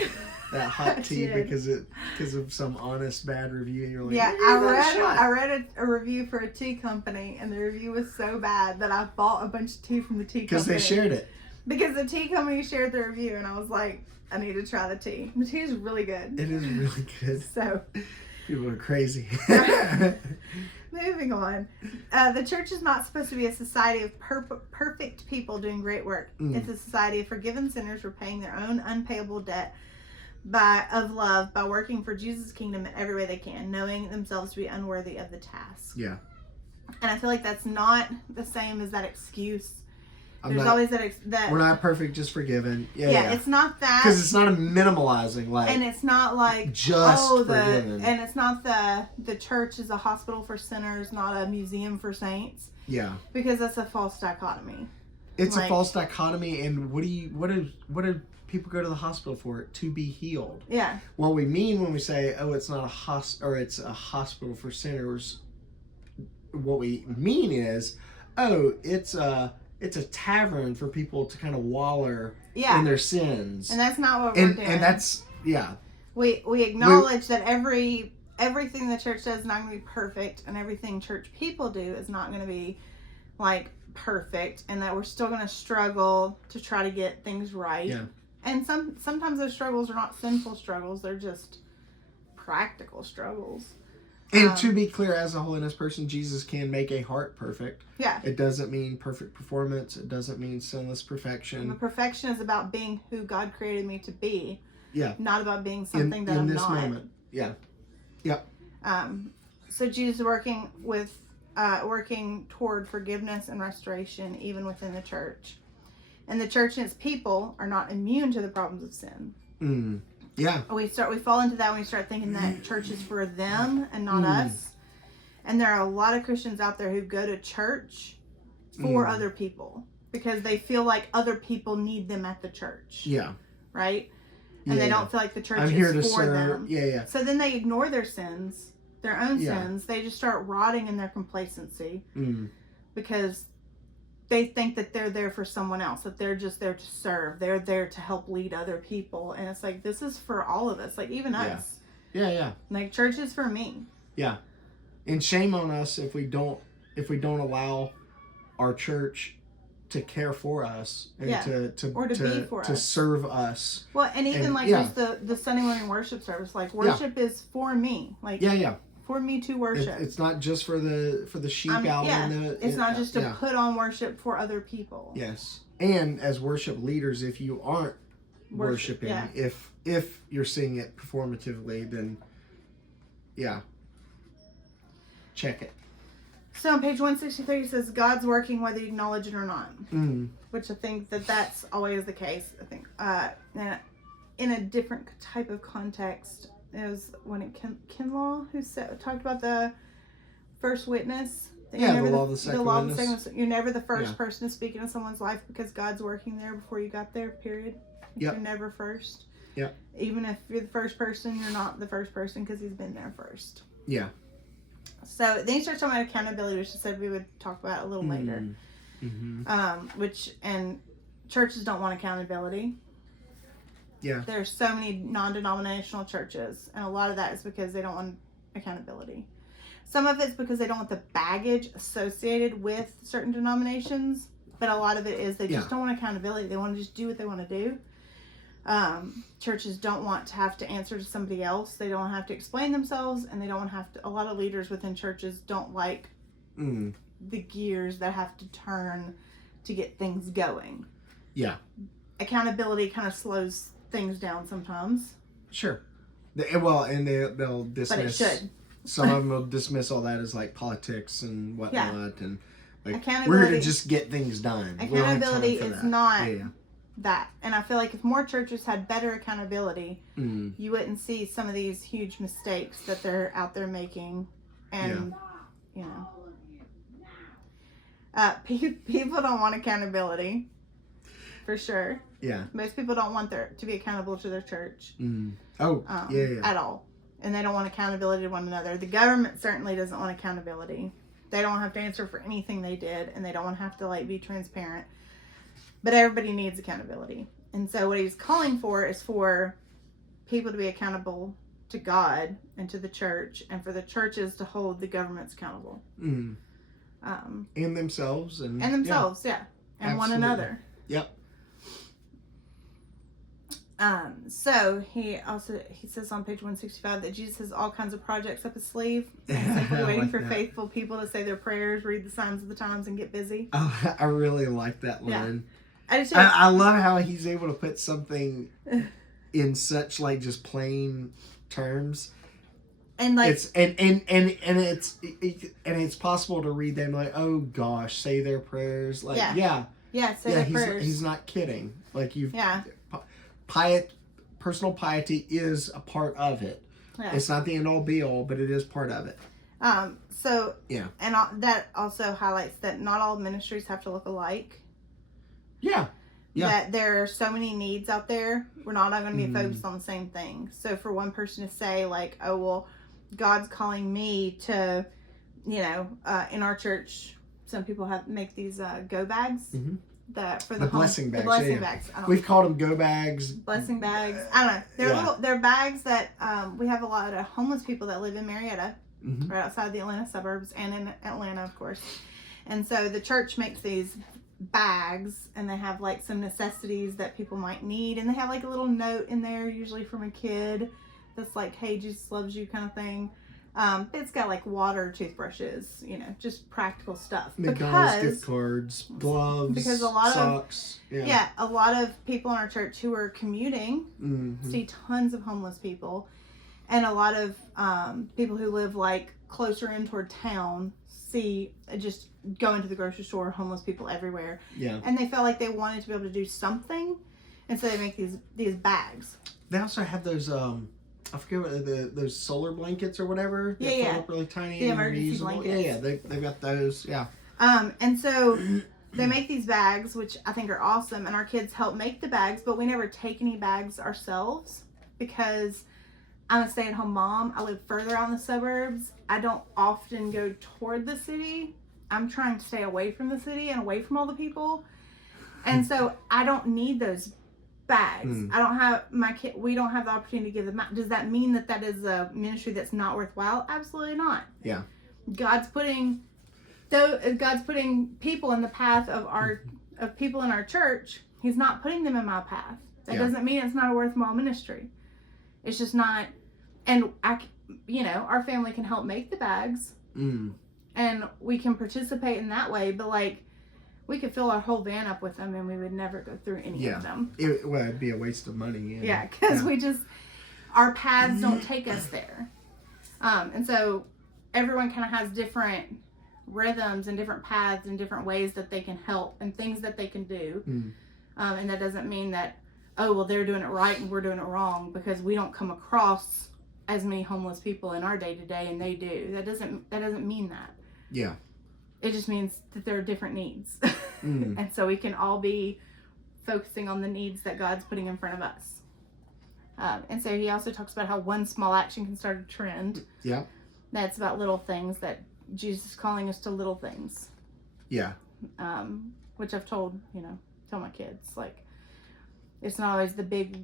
that hot tea, because of some honest bad review, and you're like, I read a review for a tea company, and the review was so bad that I bought a bunch of tea from the tea company. Because they shared it. Because the tea company shared the review, and I was like, I need to try the tea. The tea is really good. It is really good. So people are crazy. Moving on. The church is not supposed to be a society of perfect people doing great work. It's a society of forgiven sinners repaying their own unpayable debt of love by working for Jesus' kingdom in every way they can, knowing themselves to be unworthy of the task. Yeah. And I feel like that's not the same as that excuse. There's not, always that we're not perfect, just forgiven. Yeah, it's not that. Because it's not a minimalizing, like. And it's not like just forgiven. And it's not the church is a hospital for sinners, not a museum for saints. Yeah. Because that's a false dichotomy. It's a false dichotomy, and what do people go to the hospital for? To be healed. Yeah. What we mean when we say, "Oh, it's not it's a hospital for sinners," what we mean is, "Oh, it's a tavern for people to kind of waller in their sins." And that's not what we're doing. And that's We acknowledge that everything the church does is not going to be perfect, and everything church people do is not going to be like perfect, and that we're still going to struggle to try to get things right. Yeah. And sometimes those struggles are not sinful struggles; they're just practical struggles. And to be clear, as a holiness person, Jesus can make a heart perfect. Yeah. It doesn't mean perfect performance. It doesn't mean sinless perfection. And the perfection is about being who God created me to be. Yeah. Not about being something that I'm not. In this moment. Yeah. Yep. So Jesus is working toward forgiveness and restoration even within the church. And the church and its people are not immune to the problems of sin. Yeah. We fall into that when we start thinking that church is for them and not us. And there are a lot of Christians out there who go to church for other people because they feel like other people need them at the church. Yeah. Right? And they don't feel like the church is for them. Yeah. So then they ignore their sins, their own sins. They just start rotting in their complacency because they think that they're there for someone else, that they're just there to serve. They're there to help lead other people. And it's like, this is for all of us, like even us. Yeah. Like church is for me. Yeah. And shame on us if we don't allow our church to care for us and to serve us. Well, and even just the Sunday morning worship service, like worship is for me. Like for me to worship. It's not just for the sheep out in the. It's not just to put on worship for other people. Yes, and as worship leaders, if you aren't worshiping, if you're seeing it performatively, then check it. So on page 163 it says God's working whether you acknowledge it or not, which I think that's always the case. I think in a different type of context. It was when Kinlaw who talked about the first witness. The law of the second witness. You're never the first person to speak into someone's life because God's working there before you got there, period. You're never first. Yep. Even if you're the first person, you're not the first person because he's been there first. Yeah. So then he starts talking about accountability, which I said we would talk about a little later. And churches don't want accountability. Yeah. There's so many non-denominational churches, and a lot of that is because they don't want accountability. Some of it's because they don't want the baggage associated with certain denominations, but a lot of it is they just don't want accountability. They want to just do what they want to do. Churches don't want to have to answer to somebody else. They don't have to explain themselves, and they don't have to. A lot of leaders within churches don't like the gears that have to turn to get things going. Yeah. Accountability kind of slows things down sometimes. Sure. And they'll dismiss. But it should. Some of them will dismiss all that as like politics and whatnot, and like we're here to just get things done. Accountability is not that, and I feel like if more churches had better accountability, you wouldn't see some of these huge mistakes that they're out there making, and people don't want accountability. For sure. Yeah. Most people don't want to be accountable to their church. At all. And they don't want accountability to one another. The government certainly doesn't want accountability. They don't have to answer for anything they did, and they don't want to have to be transparent. But everybody needs accountability. And so what he's calling for is for people to be accountable to God and to the church, and for the churches to hold the governments accountable. And themselves. And themselves, and absolutely. One another. Yep. So he says on page 165 that Jesus has all kinds of projects up his sleeve, simply waiting for faithful people to say their prayers, read the signs of the times, and get busy. Oh, I really like that line. Yeah. I love how he's able to put something in such just plain terms And like it's it's possible to read them like, oh gosh, say their prayers. Like say their prayers. He's not kidding. Like personal piety is a part of it. Yeah. It's not the end all be all, but it is part of it. So and that also highlights that not all ministries have to look alike. Yeah. That there are so many needs out there. We're not going to be focused on the same thing. So for one person to say like, oh well, God's calling me to, in our church, some people make these go bags. Mm-hmm. That for the blessing bags. The blessing bags. We've called them go bags. Blessing bags. I don't know. They're bags that we have a lot of homeless people that live in Marietta, right outside the Atlanta suburbs, and in Atlanta, of course. And so the church makes these bags, and they have like some necessities that people might need, and they have like a little note in there, usually from a kid, that's like, "Hey, Jesus loves you," kind of thing. It's got like water, toothbrushes, just practical stuff. McDonald's gift cards, gloves, because a lot socks. A lot of people in our church who are commuting see tons of homeless people, and a lot of people who live like closer in toward town see just going to the grocery store, homeless people everywhere. Yeah, and they felt like they wanted to be able to do something, and so they make these bags. They also have those. I forget what those solar blankets or whatever. That fold up really tiny. The emergency blankets. Yeah, they've got those. Yeah. And so they make these bags, which I think are awesome, and our kids help make the bags, but we never take any bags ourselves because I'm a stay-at-home mom. I live further out in the suburbs. I don't often go toward the city. I'm trying to stay away from the city and away from all the people, and so I don't need those bags. I don't have we don't have the opportunity to give them out. Does that mean that is a ministry that's not worthwhile? Absolutely not. Yeah. God's putting people in the path of people in our church. He's not putting them in my path. That doesn't mean it's not a worthwhile ministry. It's just not. And our family can help make the bags, and we can participate in that way. But like, we could fill our whole van up with them, and we would never go through any of them. It'd be a waste of money. Because our paths don't take us there. And so everyone kind of has different rhythms and different paths and different ways that they can help and things that they can do. And that doesn't mean that, oh, well, they're doing it right and we're doing it wrong, because we don't come across as many homeless people in our day-to-day, and they do. That doesn't mean that. Yeah. It just means that there are different needs. And so we can all be focusing on the needs that God's putting in front of us. And so he also talks about how one small action can start a trend. Yeah. That's about little things, that Jesus is calling us to little things. Yeah. Which I've told my kids, like, it's not always the big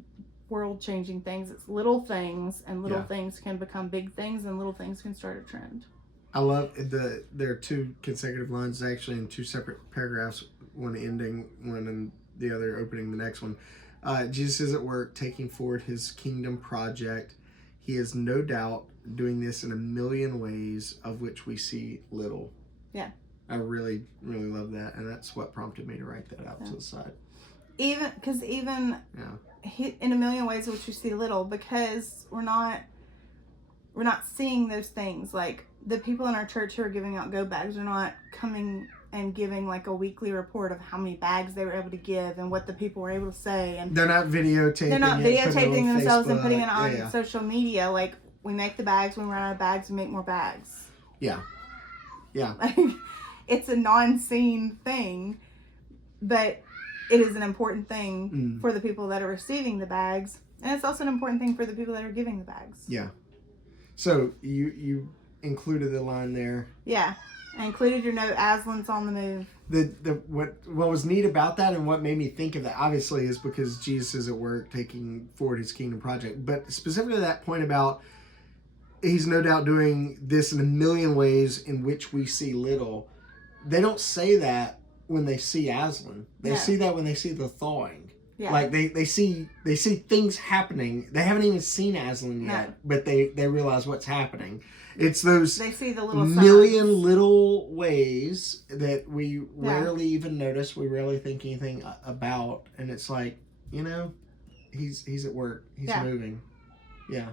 world-changing things. It's little things, and little things can become big things, and little things can start a trend. I love there are two consecutive lines actually in two separate paragraphs, one ending one and the other opening the next one. Jesus is at work taking forward his kingdom project. He is no doubt doing this in a million ways, of which we see little. Yeah. I really, really love that, and that's what prompted me to write that out to the side. Even in a million ways, which we see little, because we're not seeing those things. Like, the people in our church who are giving out go bags are not coming and giving like a weekly report of how many bags they were able to give and what the people were able to say. And they're not videotaping themselves and putting it on social media. Like, we make the bags, when we run out of bags, we make more bags. Yeah. Yeah. Like, it's a non-seen thing, but it is an important thing for the people that are receiving the bags, and it's also an important thing for the people that are giving the bags. Yeah. So you included the line there. Yeah, I included your note. Aslan's on the move. What was neat about that, and what made me think of that, obviously, is because Jesus is at work taking forward his kingdom project. But specifically that point about he's no doubt doing this in a million ways in which we see little. They don't say that when they see Aslan. They see that when they see the thawing. Yeah. Like they see things happening. They haven't even seen Aslan yet, but they realize what's happening. It's those they see the little million signs. Little ways that we rarely even notice. We rarely think anything about, and it's like, he's at work. He's moving. Yeah.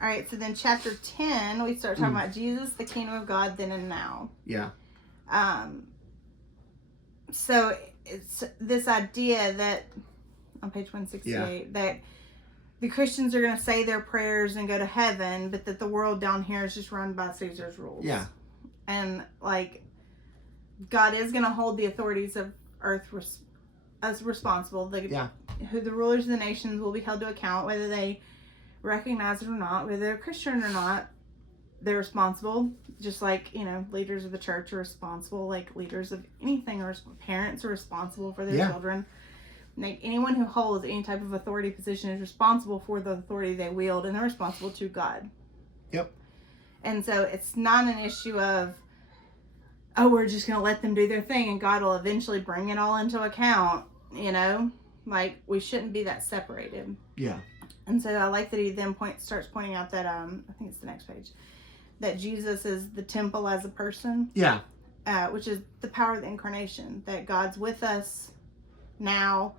All right, so then chapter 10, we start talking about Jesus, the kingdom of God, then and now. Yeah. So it's this idea that, on page 168, that the Christians are going to say their prayers and go to heaven, but that the world down here is just run by Caesar's rules. Yeah. And, like, God is going to hold the authorities of earth as responsible. The rulers of the nations will be held to account, whether they recognize it or not, whether they're Christian or not. They're responsible, just like, leaders of the church are responsible, like leaders of anything, or parents are responsible for their children. Like, anyone who holds any type of authority position is responsible for the authority they wield, and they're responsible to God. Yep. And so it's not an issue of, oh, we're just going to let them do their thing and God will eventually bring it all into account, Like, we shouldn't be that separated. Yeah. And so I like that he then starts pointing out that, I think it's the next page, that Jesus is the temple as a person. Yeah. Which is the power of the incarnation, that God's with us now,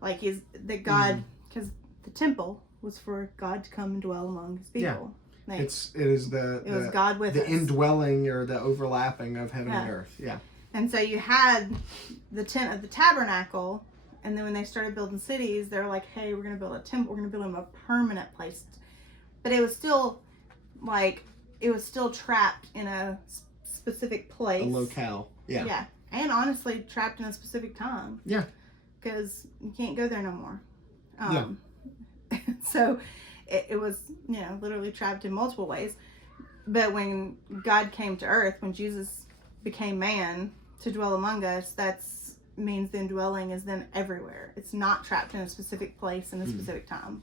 like that God, because the temple was for God to come and dwell among his people. Yeah. Like, it was God with the us. Indwelling or the overlapping of heaven and earth. Yeah. And so you had the tent of the tabernacle, and then when they started building cities, they're like, hey, we're going to build a temple, we're going to build them a permanent place. But it was still trapped in a specific place. A locale. Yeah. Yeah. And honestly, trapped in a specific time. Yeah. Because you can't go there no more. So it was, literally trapped in multiple ways. But when God came to earth, when Jesus became man to dwell among us, that means the indwelling is then everywhere. It's not trapped in a specific place in a specific time.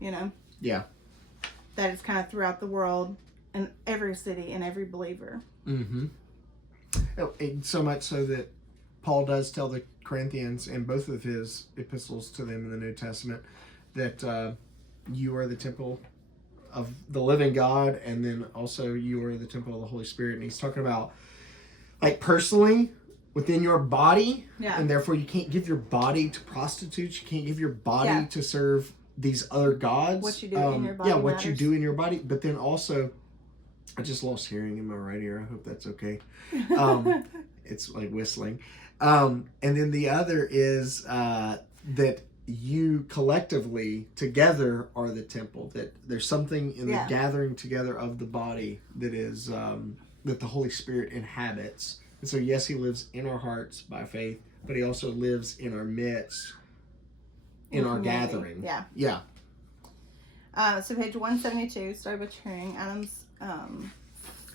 Yeah. That is kind of throughout the world, in every city, and every believer. Mm-hmm. So much so that Paul does tell the Corinthians in both of his epistles to them in the New Testament that you are the temple of the living God, and then also you are the temple of the Holy Spirit. And he's talking about, like, personally within your body, and therefore you can't give your body to prostitutes. You can't give your body to serve these other gods. What you do in your body what matters. you do in your body. But then also, I just lost hearing in my right ear. I hope that's okay. It's like whistling. And then the other is that you collectively together are the temple. That there's something in the gathering together of the body that is that the Holy Spirit inhabits. And so yes, he lives in our hearts by faith, but he also lives in our midst, in our gathering. Yeah. Yeah. So page 172, sorry about hearing, Adam's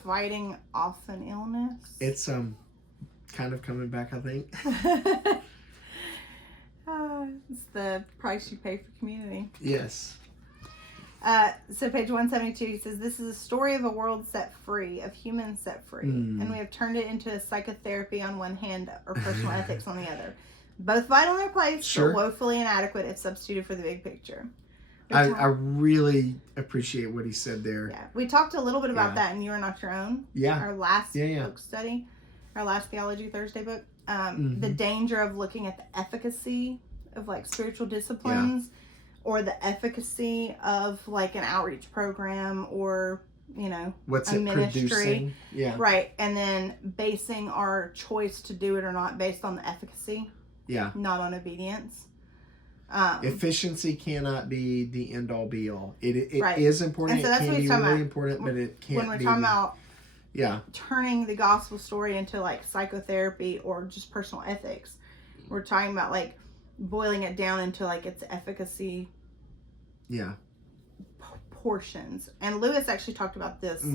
fighting off an illness. It's kind of coming back, I think. It's the price you pay for community. Yes. So page 172, he says, this is a story of a world set free, of humans set free. And we have turned it into a psychotherapy on one hand, or personal ethics on the other. Both vital in their place, but woefully inadequate if substituted for the big picture. I really appreciate what he said there. Yeah. We talked a little bit about that in You Are Not Your Own. Yeah. Our last book study. Our last Theology Thursday book. The danger of looking at the efficacy of, like, spiritual disciplines, or the efficacy of, like, an outreach program, or, what's a it ministry. producing? Yeah. Right. And then basing our choice to do it or not based on the efficacy. Yeah. Not on obedience. Efficiency cannot be the end all be all. It is important. And so that's it what can he's be talking really about. important, but it can't when we're be. talking about turning the gospel story into, like, psychotherapy or just personal ethics, we're talking about, like, boiling it down into, like, its efficacy portions. And Lewis actually talked about this,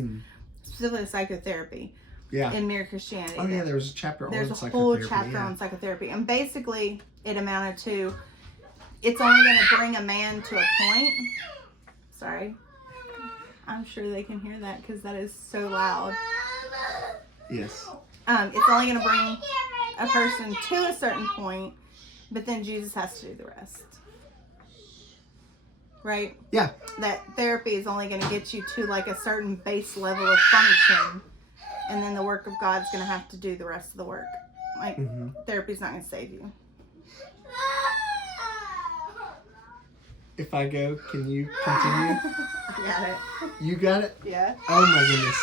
specifically psychotherapy, in Mere Christianity. Oh yeah, there was a chapter on psychotherapy. There's a whole chapter on psychotherapy, and basically it amounted to, it's only going to bring a man to a point. Sorry, I'm sure they can hear that because that is so loud. Yes. It's only going to bring a person to a certain point, but then Jesus has to do the rest. Right? Yeah. That therapy is only going to get you to, like, a certain base level of function, and then the work of God's going to have to do the rest of the work. Like, therapy's not going to save you. If I go, can you continue? Got it. You got it? Yeah. Oh my goodness.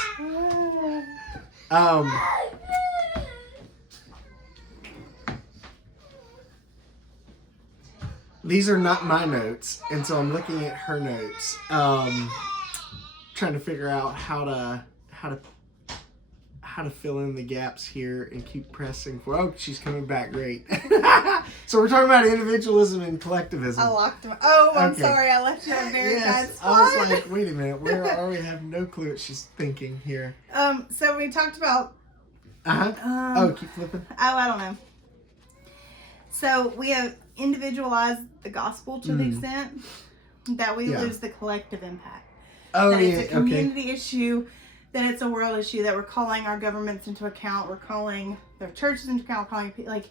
These are not my notes, and so I'm looking at her notes, trying to figure out how to fill in the gaps here and keep pressing for. Oh, she's coming back. Great. So we're talking about individualism and collectivism. I locked him. Oh, I'm Okay. sorry. I left you in a very bad spot. I was like, wait a minute. Where are we? I have no clue what she's thinking here. So we talked about. Keep flipping. I don't know. So we have individualized the gospel to the extent that we lose the collective impact. Oh, that yeah. It's a community issue. That it's a world issue. That we're calling our governments into account. We're calling their churches into account. We're calling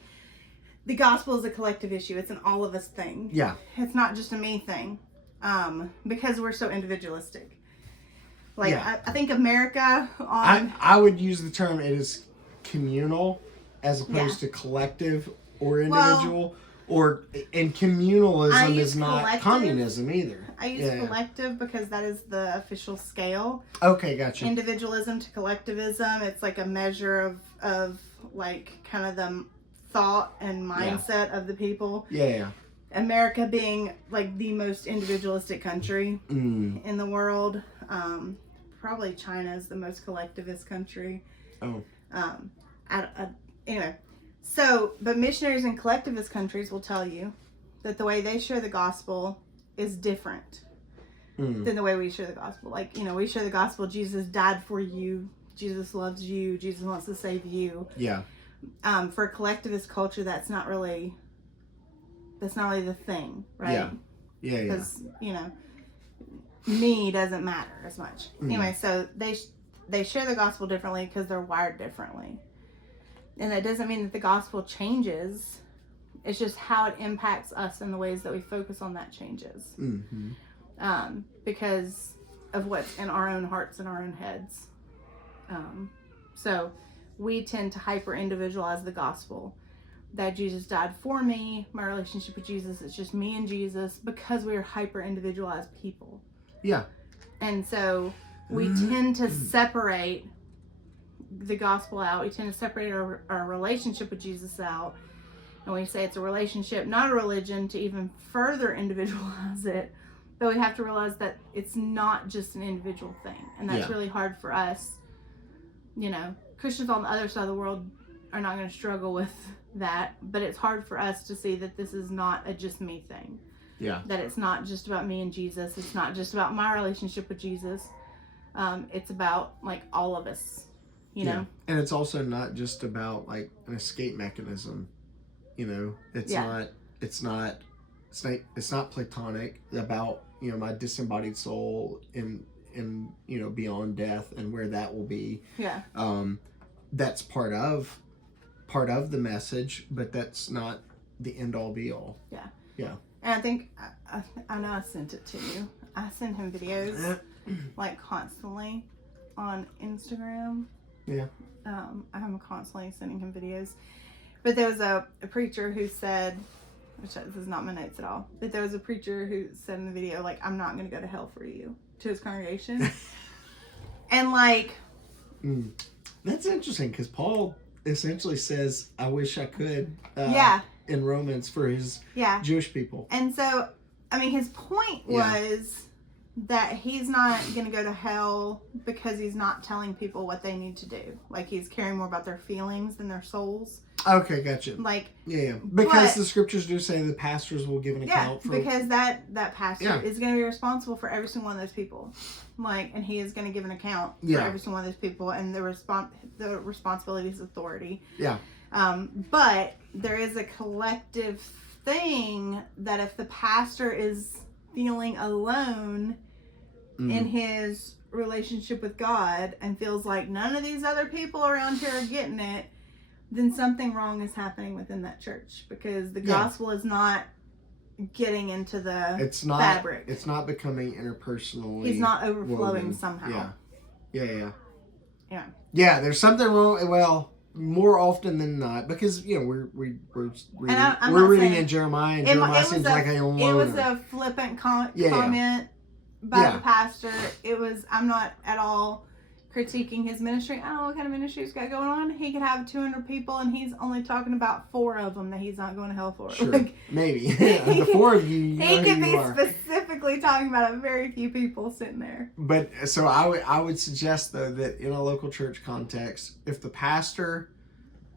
the gospel is a collective issue. It's an all of us thing. Yeah. It's not just a me thing. Because we're so individualistic. I think America I would use the term it is communal as opposed to collective or individual. And communalism is not collective. Communism either. I use collective because that is the official scale. Okay, gotcha. Individualism to collectivism, it's like a measure of kind of the thought and mindset of the people. Yeah. America being the most individualistic country in the world. Probably China is the most collectivist country. Oh. Anyway. So, but missionaries in collectivist countries will tell you that the way they share the gospel is different than the way we share the gospel. We share the gospel, Jesus died for you, Jesus loves you, Jesus wants to save you. Yeah. For a collectivist culture, that's not really the thing, right? Yeah. Because, me doesn't matter as much. Anyway, so they share the gospel differently because they're wired differently. And that doesn't mean that the gospel changes. It's just how it impacts us and the ways that we focus on that changes. Mm-hmm. Because of what's in our own hearts and our own heads. So we tend to hyper-individualize the gospel. That Jesus died for me, my relationship with Jesus, it's just me and Jesus, because we are hyper-individualized people. Yeah. And so we tend to separate the gospel out. We tend to separate our relationship with Jesus out. And we say it's a relationship, not a religion, to even further individualize it. But we have to realize that it's not just an individual thing. And that's really hard for us. Christians on the other side of the world are not going to struggle with that. But it's hard for us to see that this is not a just me thing. Yeah. That it's not just about me and Jesus. It's not just about my relationship with Jesus. It's about all of us. You know? And it's also not just about an escape mechanism. It's not platonic about, my disembodied soul and beyond death and where that will be. Yeah. That's part of the message, but that's not the end all be all. Yeah. Yeah. And I think I know I sent it to you. I send him videos constantly on Instagram. Yeah. I'm constantly sending him videos. But there was a preacher who said, which this is not my notes at all, but there was a preacher who said in the video, I'm not going to go to hell for you, to his congregation. And That's interesting, because Paul essentially says, I wish I could, in Romans for his Jewish people. And so, his point was that he's not going to go to hell because he's not telling people what they need to do. He's caring more about their feelings than their souls. Okay, gotcha. Because the scriptures do say the pastors will give an account for... because that pastor is going to be responsible for every single one of those people. And he is going to give an account for every single one of those people, and the responsibility is authority. Yeah. But there is a collective thing that if the pastor is feeling alone in his relationship with God and feels like none of these other people around here are getting it, then something wrong is happening within that church, because the gospel is not getting into the fabric. It's not becoming interpersonally. He's not overflowing woven. somehow. Yeah. There's something wrong. Well, more often than not, because we're reading in Jeremiah, and Jeremiah seems like a loner. It was a flippant comment by the pastor. I'm not at all critiquing his ministry. I don't know what kind of ministry he's got going on. He could have 200 people and he's only talking about 4 of them that he's not going to hell for. Sure. Maybe. The 4 of you, he could be specifically talking about a very few people sitting there. But so I would suggest though that in a local church context, if the pastor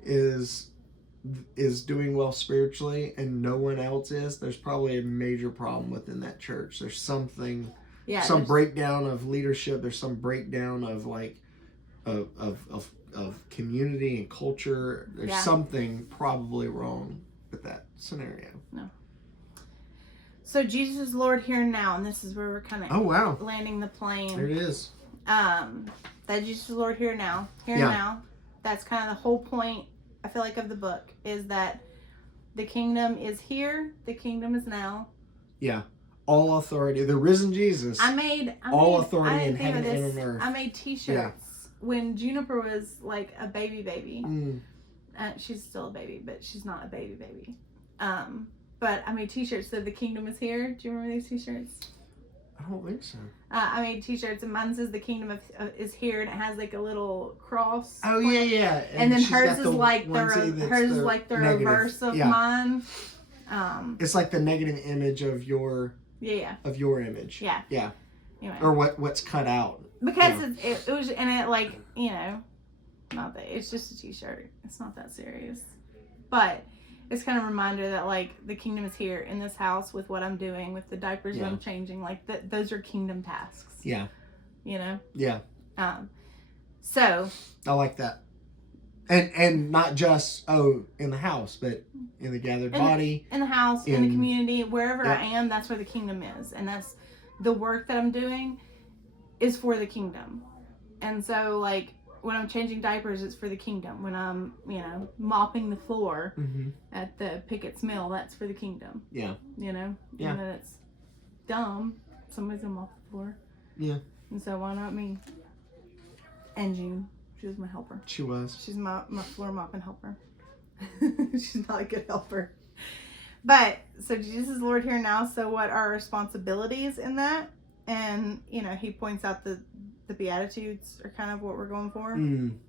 is doing well spiritually and no one else is, there's probably a major problem within that church. There's something, some breakdown of leadership. There's some breakdown of like of community and culture. There's something probably wrong with that scenario. No. So Jesus is Lord here and now, and this is where we're kind of landing the plane. There it is. That Jesus is Lord here and now, and now. That's kind of the whole point, I feel like, of the book, is that the kingdom is here, the kingdom is now. Yeah. All authority. The risen Jesus. All authority in heaven and on earth. I made t-shirts when Juniper was like a baby. She's still a baby, but she's not a baby. But I made t-shirts that the kingdom is here. Do you remember these t-shirts? I don't think so. I made t-shirts and mine says the kingdom is here, and it has like a little cross. Oh yeah. And then hers is like the reverse of mine. It's like the negative image of your of your image. Yeah. Anyway. Or what's cut out. Because it was, and it like, not that it's just a t-shirt. It's not that serious, but it's kind of a reminder that like the kingdom is here in this house with what I'm doing, with the diapers that I'm changing. Like those are kingdom tasks. Yeah. Yeah. So. I like that. And not just in the house, but in the gathered body. In the house, in the community, wherever I am, that's where the kingdom is. And that's the work that I'm doing is for the kingdom. And so like when I'm changing diapers, it's for the kingdom. When I'm, mopping the floor at the Pickett's Mill, that's for the kingdom. Yeah. And then it's dumb. Somebody's gonna mop the floor. Yeah. And so why not me? And June. She was my helper. She was. She's my floor mopping helper. She's not a good helper. But, so Jesus is Lord here now, so what are our responsibilities in that? And, he points out the Beatitudes are kind of what we're going for. And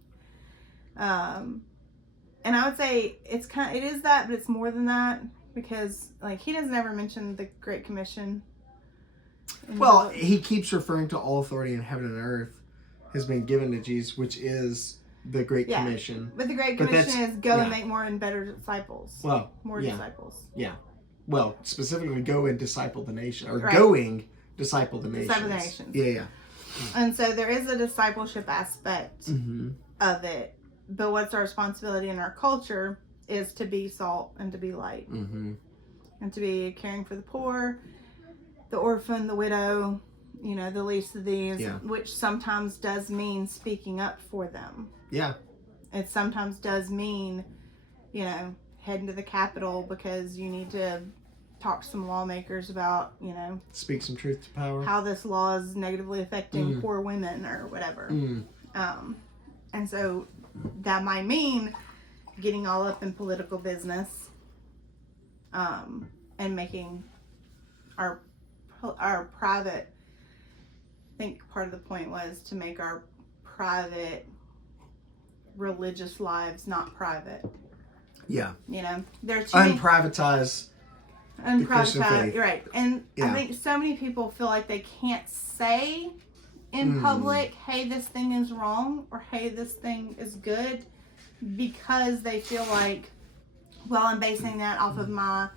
I would say it is that, but it's more than that, because, like, he doesn't ever mention the Great Commission. Well, he keeps referring to all authority in heaven and earth has been given to Jesus, which is the Great Commission. But the Great Commission is go and make more and better disciples. Well, more disciples. Yeah. Well, specifically go and disciple the nation, or going disciple the nations. Disciple the nations. Yeah. And so there is a discipleship aspect of it, but what's our responsibility in our culture is to be salt and to be light, and to be caring for the poor, the orphan, the widow, the least of these, which sometimes does mean speaking up for them. Yeah. It sometimes does mean, heading to the Capitol because you need to talk to some lawmakers about, speak some truth to power. How this law is negatively affecting poor women or whatever. And so that might mean getting all up in political business, and making our private, I think part of the point was to make our private religious lives not private. Yeah. There's unprivatized, right. And I think so many people feel like they can't say in public, hey, this thing is wrong, or hey, this thing is good, because they feel like, well, I'm basing that off of my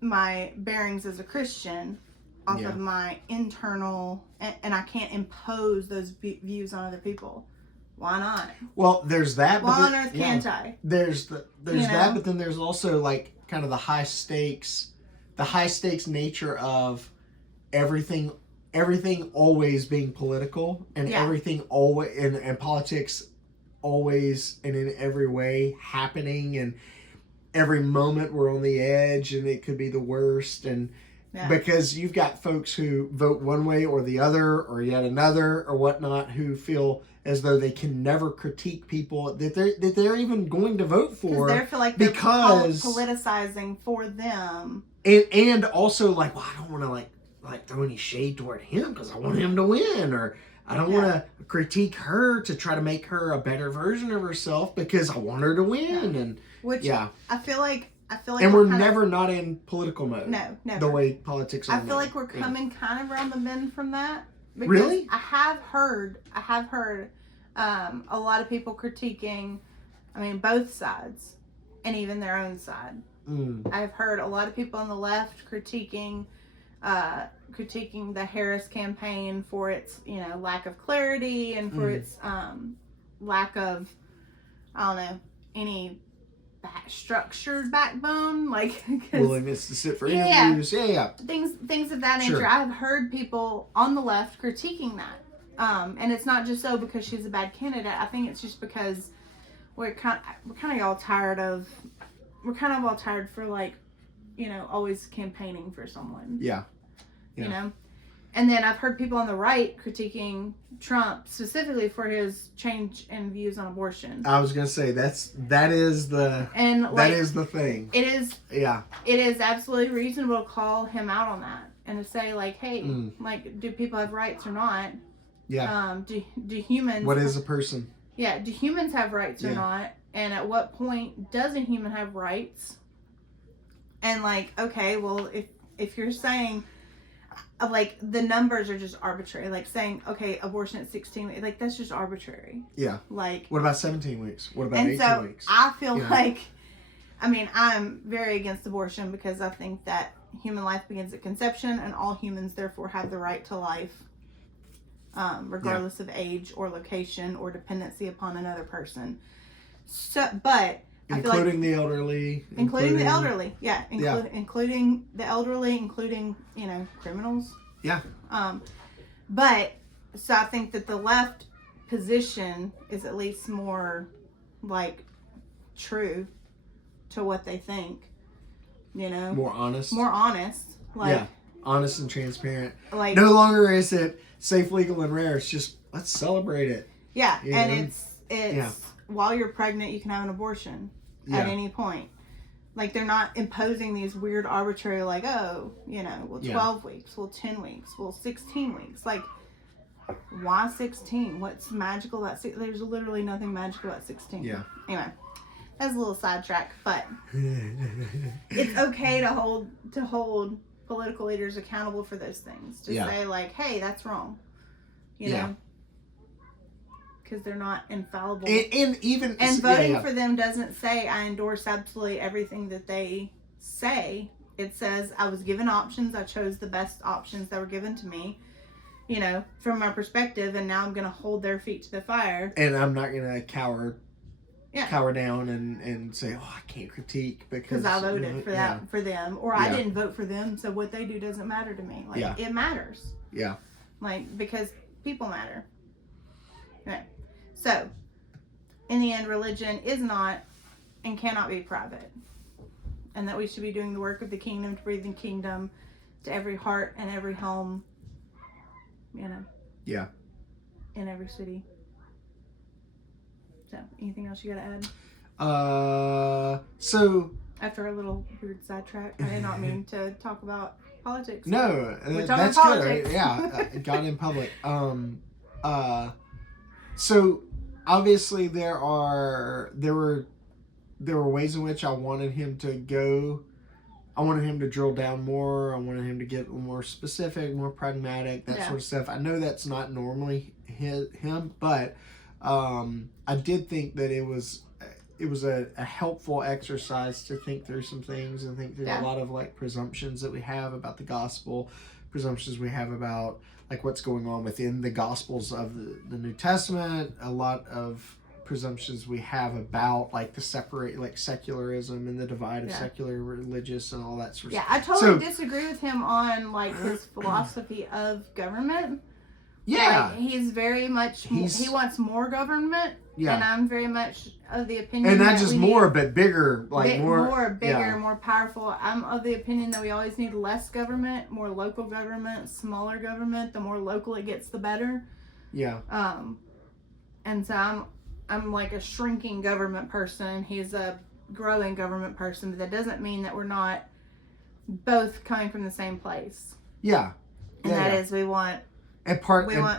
my bearings as a Christian, off of my internal, and I can't impose those views on other people. Why not? Well, there's that. Why on earth can't I? There's that, but then there's also like kind of the high stakes nature of everything always being political, and everything always and politics always and in every way happening, and every moment we're on the edge, and it could be the worst, and because you've got folks who vote one way or the other or yet another or whatnot, who feel as though they can never critique people that they're even going to vote for, they feel like they're politicizing for them, and also like, well, I don't want to like throw any shade toward him because I want him to win, or I don't want to critique her to try to make her a better version of herself because I want her to win. And which I feel like and we're never not in political mode. No, never. The way politics are. I feel like we're coming kind of around the bend from that. Really? I have heard a lot of people critiquing, both sides, and even their own side. I've heard a lot of people on the left critiquing the Harris campaign for its, lack of clarity and for its lack of, I don't know, any structured backbone, like willingness to sit for interviews, things of that nature. I've heard people on the left critiquing that, and it's not just so because she's a bad candidate. I think it's just because we're kind of all tired for always campaigning for someone. You know. And then I've heard people on the right critiquing Trump specifically for his change in views on abortion. I was gonna say that is the thing. It is. Yeah. It is absolutely reasonable to call him out on that and to say like, hey, do people have rights or not? Yeah. Do humans? What is a person? Yeah. Do humans have rights or not? And at what point does a human have rights? And okay, well, if you're saying, the numbers are just arbitrary. Like saying, okay, abortion at 16 weeks, that's just arbitrary. Yeah. What about 17 weeks? What about 18 weeks? I feel I'm very against abortion because I think that human life begins at conception and all humans therefore have the right to life, regardless of age or location or dependency upon another person. So, but including the elderly. Including the elderly, including the elderly, including, criminals. Yeah. But, so I think that the left position is at least more, true to what they think, More honest. Honest and transparent. No longer is it safe, legal, and rare. It's just, let's celebrate it. Yeah, and it's while you're pregnant, you can have an abortion at any point. They're not imposing these weird arbitrary, 12 weeks, 10 weeks, 16 weeks. Why 16? What's magical about 16? There's literally nothing magical about 16. Yeah. Anyway, that's a little sidetrack, but it's okay to hold political leaders accountable for those things. To say, hey, that's wrong. You know? Because they're not infallible. And voting for them doesn't say I endorse absolutely everything that they say. It says I was given options. I chose the best options that were given to me, from my perspective. And now I'm going to hold their feet to the fire. And I'm not going to cower down and say, oh, I can't critique because I voted for them. Or I didn't vote for them. So what they do doesn't matter to me. It matters. Yeah. Because people matter. Right. So, in the end, religion is not and cannot be private. And that we should be doing the work of the kingdom to breathe the kingdom to every heart and every home, Yeah. In every city. So, anything else you got to add? So... After a little weird sidetrack, I did not mean to talk about politics. No, that's good. Right? Yeah, got in public. So obviously there were ways in which I wanted him to go. I wanted him to drill down more. I wanted him to get more specific, more pragmatic, that sort of stuff. I know that's not normally him, but I did think that it was a helpful exercise to think through some things and think through a lot of presumptions that we have about the gospel, presumptions we have about what's going on within the Gospels of the New Testament, a lot of presumptions we have about the secularism and the divide of secular religious and all that sort of stuff. Yeah, I totally disagree with him on his philosophy of government. Yeah. He's very much, he wants more government. Yeah. And I'm very much of the opinion and not just more, but bigger, more powerful. I'm of the opinion that we always need less government, more local government, smaller government. The more local it gets, the better. Yeah. And so I'm a shrinking government person. He's a growing government person, but that doesn't mean that we're not both coming from the same place. Yeah. And that is we want and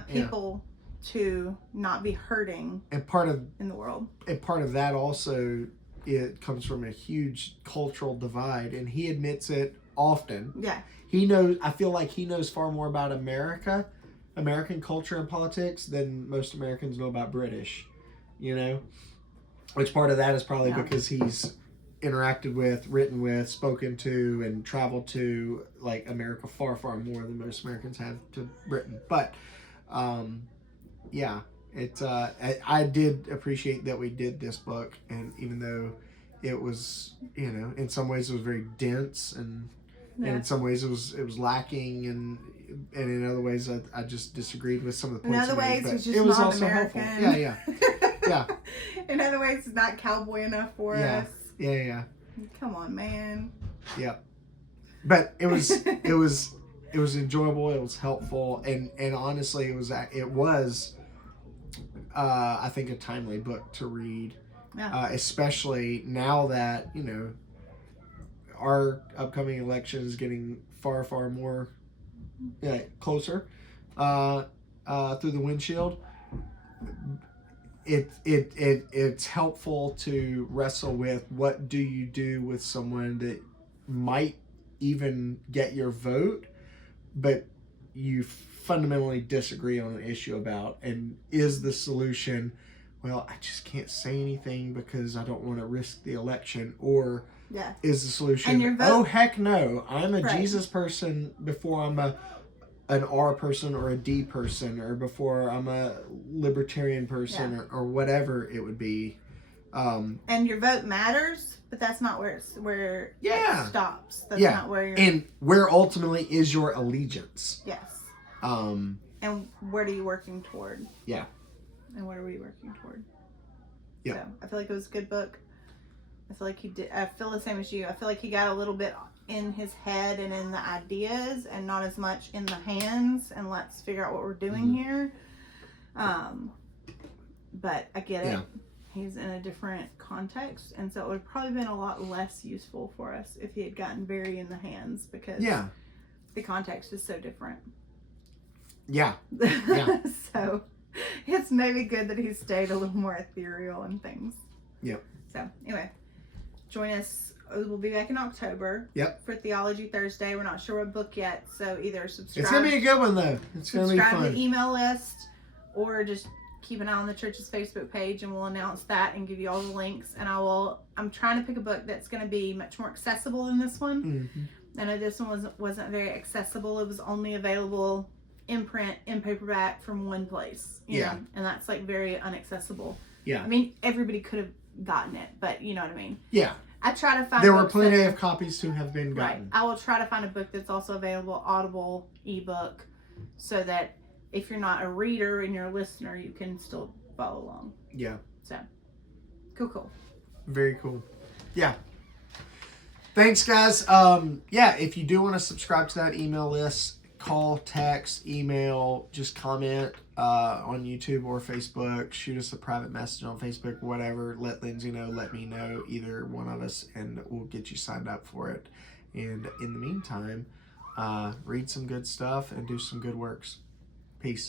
people to not be hurting and part of in the world. And part of that also, it comes from a huge cultural divide, and he admits it often. Yeah. He knows. I feel like he knows far more about American culture and politics than most Americans know about British. You know, which part of that is probably because he's interacted with, written with, spoken to, and traveled to like America far, far more than most Americans have to Britain. But, yeah, it's I did appreciate that we did this book, and even though it was, you know, in some ways it was very dense, and in some ways it was lacking, and in other ways I just disagreed with some of the points. In other ways, made, it's just it was not also American. helpful. Yeah. Yeah. In other ways, it's not cowboy enough for us. Yeah. Come on, man. Yeah. But it was enjoyable. It was helpful, and honestly, it was I think a timely book to read, especially now that, you know, our upcoming election is getting far, far more closer through the windshield. It's helpful to wrestle with what do you do with someone that might even get your vote, but you fundamentally disagree on an issue about, and is the solution, well, I just can't say anything because I don't want to risk the election, or is the solution, oh heck no, I'm a Jesus person before I'm an R person or a D person, or before I'm a libertarian person, or whatever it would be. And your vote matters, but that's not where it stops. That's not where you're... And where ultimately is your allegiance. Yes. And where are you working toward? Yeah. And what are we working toward? Yeah. So I feel like it was a good book. I feel like he did. I feel the same as you. I feel like he got a little bit in his head and in the ideas, and not as much in the hands, and let's figure out what we're doing here. But I get it. He's in a different context, and so it would have probably been a lot less useful for us if he had gotten very in the hands, because the context is so different. Yeah. So it's maybe good that he stayed a little more ethereal and things. Yep. So anyway, join us. We'll be back in October. Yep. For Theology Thursday. We're not sure what book yet, so either subscribe. It's gonna be a good one though. It's gonna be fun. Subscribe to the email list, or just keep an eye on the church's Facebook page, and we'll announce that and give you all the links. And I'm trying to pick a book that's going to be much more accessible than this one. Mm-hmm. I know this one wasn't very accessible. It was only available in print, in paperback, from one place. You know? And that's like very inaccessible. Yeah. I mean, everybody could have gotten it, but you know what I mean. Yeah. I try to find. There were plenty of copies to have been gotten. Right. I will try to find a book that's also available Audible ebook, so that if you're not a reader and you're a listener, you can still follow along. Yeah. So, cool. Very cool. Yeah. Thanks, guys. If you do want to subscribe to that email list, call, text, email, just comment on YouTube or Facebook. Shoot us a private message on Facebook, whatever. Let Lindsay know, let me know, either one of us, and we'll get you signed up for it. And in the meantime, read some good stuff and do some good works. Peace.